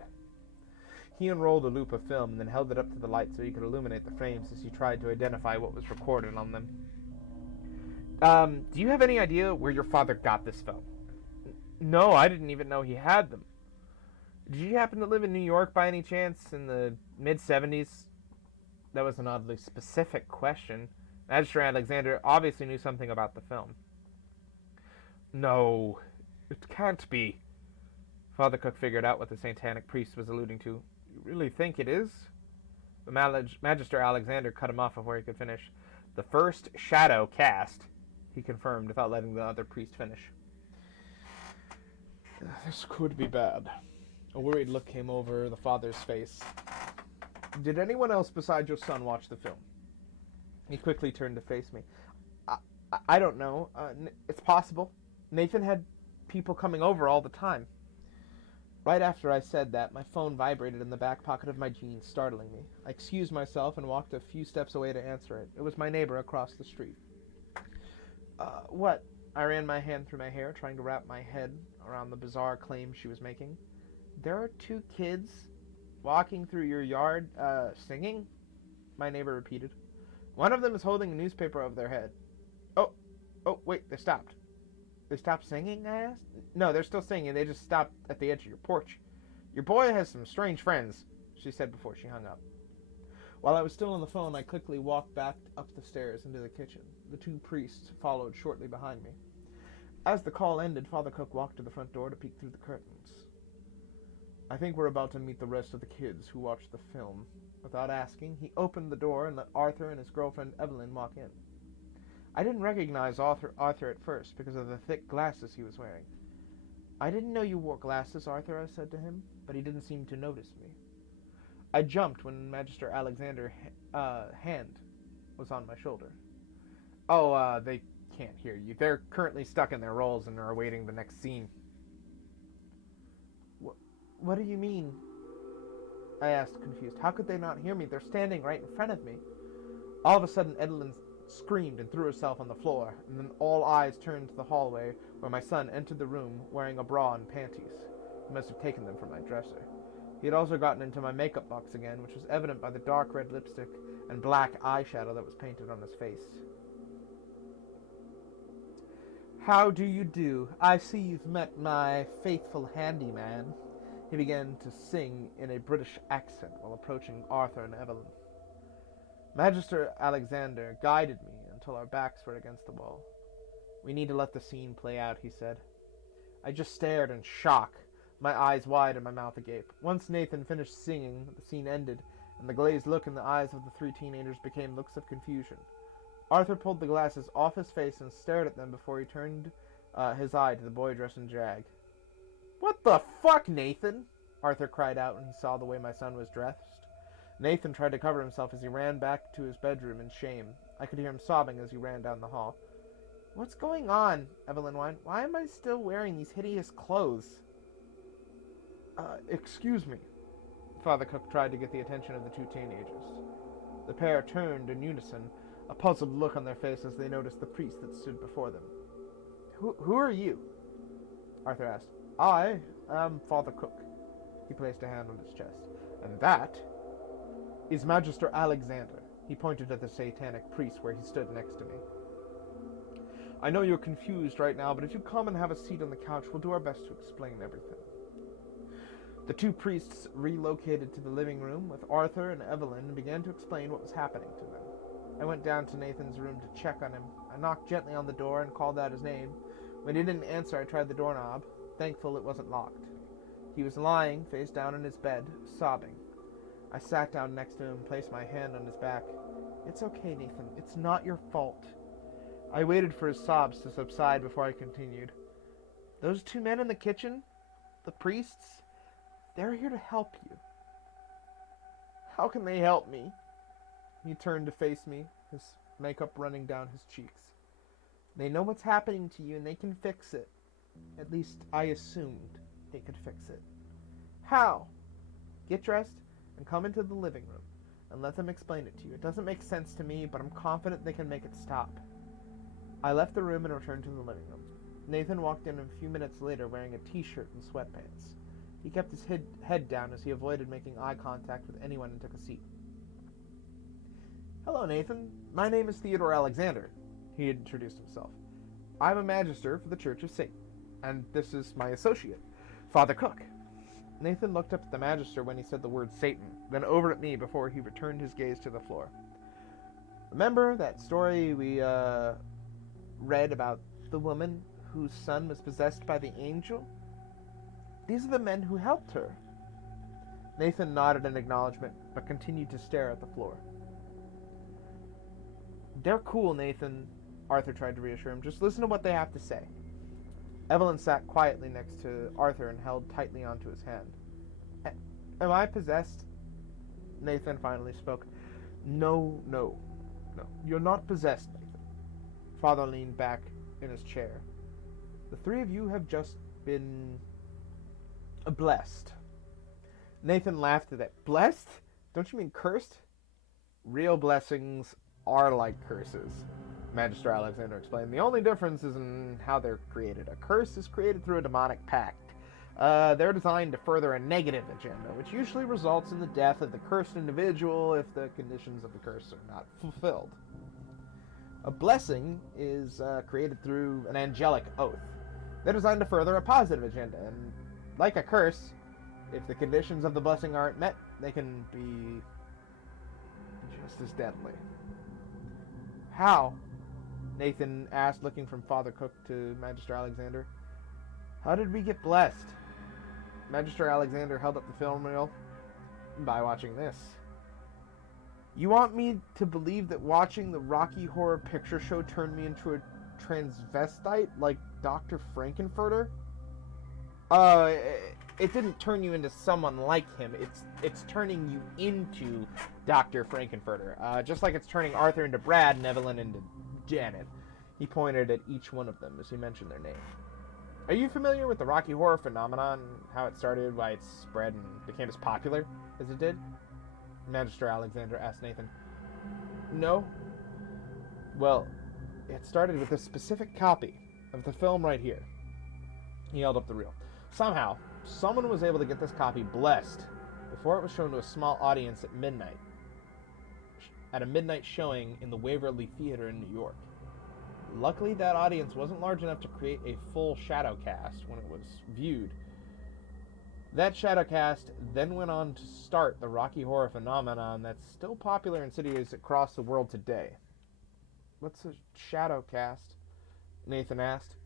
He unrolled a loop of film and then held it up to the light so he could illuminate the frames as he tried to identify what was recorded on them. Do you have any idea where your father got this film? No, I didn't even know he had them. Did you happen to live in New York by any chance in the mid-70s? That was an oddly specific question. Magister Alexander obviously knew something about the film. No, it can't be. Father Cooke figured out what the satanic priest was alluding to. You really think it is? But Magister Alexander cut him off before he could finish. The first shadow cast, he confirmed without letting the other priest finish. This could be bad. A worried look came over the father's face. Did anyone else besides your son watch the film? He quickly turned to face me. I don't know. It's possible. Nathan had people coming over all the time. Right after I said that, my phone vibrated in the back pocket of my jeans, startling me. I excused myself and walked a few steps away to answer it. It was my neighbor across the street. What? I ran my hand through my hair, trying to wrap my head around the bizarre claim she was making. There are 2 kids walking through your yard, singing? My neighbor repeated. One of them is holding a newspaper over their head. Oh, wait, they stopped. They stopped singing, I asked? No, they're still singing. They just stopped at the edge of your porch. Your boy has some strange friends, she said before she hung up. While I was still on the phone, I quickly walked back up the stairs into the kitchen. The 2 priests followed shortly behind me. As the call ended, Father Cooke walked to the front door to peek through the curtains. I think we're about to meet the rest of the kids who watched the film. Without asking, he opened the door and let Arthur and his girlfriend Evelyn walk in. I didn't recognize Arthur at first because of the thick glasses he was wearing. I didn't know you wore glasses, Arthur, I said to him, but he didn't seem to notice me. I jumped when Magister Alexander's hand was on my shoulder. Oh, they can't hear you. They're currently stuck in their roles and are awaiting the next scene. What do you mean? I asked, confused. How could they not hear me? They're standing right in front of me. All of a sudden, Evelyn screamed and threw herself on the floor, and then all eyes turned to the hallway where my son entered the room wearing a bra and panties. He must have taken them from my dresser. He had also gotten into my makeup box again, which was evident by the dark red lipstick and black eyeshadow that was painted on his face. How do you do? I see you've met my faithful handyman. He began to sing in a British accent while approaching Arthur and Evelyn. Magister Alexander guided me until our backs were against the wall. We need to let the scene play out, he said. I just stared in shock, my eyes wide and my mouth agape. Once Nathan finished singing, the scene ended, and the glazed look in the eyes of the 3 teenagers became looks of confusion. Arthur pulled the glasses off his face and stared at them before he turned his eye to the boy dressed in drag. What the fuck, Nathan? Arthur cried out when he saw the way my son was dressed. Nathan tried to cover himself as he ran back to his bedroom in shame. I could hear him sobbing as he ran down the hall. What's going on? Evelyn whined. Why am I still wearing these hideous clothes? Excuse me. Father Cooke tried to get the attention of the 2 teenagers. The pair turned in unison, a puzzled look on their face as they noticed the priest that stood before them. Who are you? Arthur asked. I am Father Cooke. He placed a hand on his chest. And that is Magister Alexander. He pointed at the satanic priest where he stood next to me. I know you're confused right now, but if you come and have a seat on the couch, we'll do our best to explain everything. The two priests relocated to the living room with Arthur and Evelyn and began to explain what was happening to them. I went down to Nathan's room to check on him. I knocked gently on the door and called out his name. When he didn't answer, I tried the doorknob, thankful it wasn't locked. He was lying, face down in his bed, sobbing. I sat down next to him and placed my hand on his back. It's okay, Nathan. It's not your fault. I waited for his sobs to subside before I continued. Those two men in the kitchen, the priests, they're here to help you. How can they help me? He turned to face me, his makeup running down his cheeks. They know what's happening to you and they can fix it. At least I assumed they could fix it. How? Get dressed and come into the living room and let them explain it to you. It doesn't make sense to me, but I'm confident they can make it stop. I left the room and returned to the living room. Nathan walked in a few minutes later wearing a t-shirt and sweatpants. He kept his head down as he avoided making eye contact with anyone and took a seat. Hello, Nathan. My name is Theodore Alexander. He had introduced himself. I'm a magister for the Church of Satan, and this is my associate, Father Cooke. Nathan looked up at the magister when he said the word Satan, then over at me before he returned his gaze to the floor. Remember that story we read about the woman whose son was possessed by the angel? These are the men who helped her. Nathan nodded in acknowledgement, but continued to stare at the floor. They're cool, Nathan, Arthur tried to reassure him. Just listen to what they have to say. Evelyn sat quietly next to Arthur and held tightly onto his hand. Am I possessed? Nathan finally spoke. No. You're not possessed, Nathan. Father leaned back in his chair. The three of you have just been blessed. Nathan laughed at that. Blessed? Don't you mean cursed? Real blessings are like curses, Magister Alexander explained. The only difference is in how they're created. A curse is created through a demonic pact. They're designed to further a negative agenda, which usually results in the death of the cursed individual if the conditions of the curse are not fulfilled. A blessing is created through an angelic oath. They're designed to further a positive agenda, and like a curse, if the conditions of the blessing aren't met, they can be just as deadly. How? Nathan asked, looking from Father Cooke to Magister Alexander. How did we get blessed? Magister Alexander held up the film reel. By watching this. You want me to believe that watching the Rocky Horror Picture Show turned me into a transvestite like Dr. Frankenfurter? It didn't turn you into someone like him. It's turning you into Dr. Frankenfurter. Just like it's turning Arthur into Brad and Evelyn into Janet. He pointed at each one of them as he mentioned their name. Are you familiar with the Rocky Horror phenomenon, how it started, why it spread and became as popular as it did? Magister Alexander asked Nathan. No. Well, it started with a specific copy of the film right here. He held up the reel. Somehow, someone was able to get this copy blessed before it was shown to a small audience at midnight, at a midnight showing in the Waverly Theater in New York. Luckily, that audience wasn't large enough to create a full shadow cast when it was viewed. That shadow cast then went on to start the Rocky Horror phenomenon that's still popular in cities across the world today. What's a shadow cast? Nathan asked.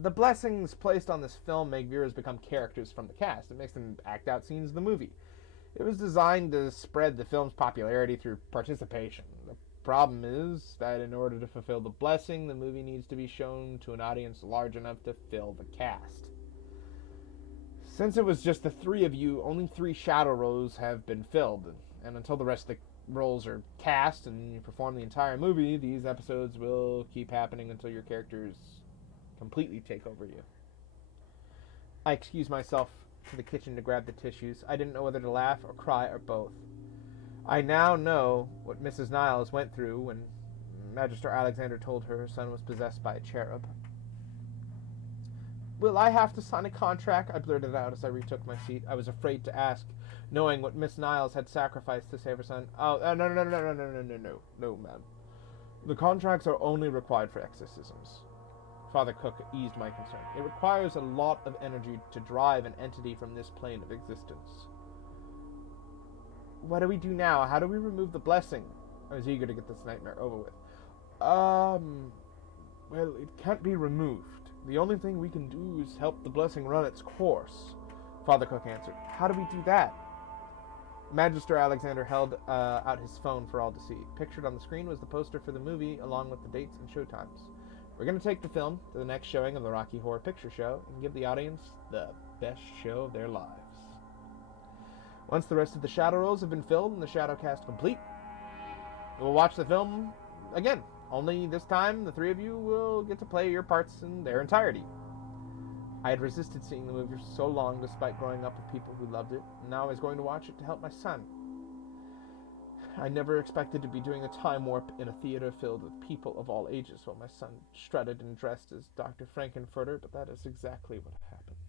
The blessings placed on this film make viewers become characters from the cast. It makes them act out scenes of the movie. It was designed to spread the film's popularity through participation. The problem is that in order to fulfill the blessing, the movie needs to be shown to an audience large enough to fill the cast. Since it was just the three of you, only 3 shadow roles have been filled, and until the rest of the roles are cast and you perform the entire movie, these episodes will keep happening until your characters completely take over you. I excused myself to the kitchen to grab the tissues. I didn't know whether to laugh or cry or both. I now know what Mrs. Niles went through when Magister Alexander told her son was possessed by a cherub. Will I have to sign a contract? I blurted out as I retook my seat. I was afraid to ask, knowing what Miss Niles had sacrificed to save her son. Oh, no, ma'am. The contracts are only required for exorcisms. Father Cooke eased my concern. It requires a lot of energy to drive an entity from this plane of existence. What do we do now? How do we remove the blessing? I was eager to get this nightmare over with. Well, it can't be removed. The only thing we can do is help the blessing run its course, Father Cooke answered. How do we do that? Magister Alexander held out his phone for all to see. Pictured on the screen was the poster for the movie, along with the dates and showtimes. We're going to take the film to the next showing of the Rocky Horror Picture Show and give the audience the best show of their lives. Once the rest of the shadow rolls have been filled and the shadow cast complete, we'll watch the film again. Only this time, the three of you will get to play your parts in their entirety. I had resisted seeing the movie for so long, despite growing up with people who loved it, and now I was going to watch it to help my son. I never expected to be doing a time warp in a theater filled with people of all ages while my son strutted and dressed as Dr. Frankenfurter, but that is exactly what happened.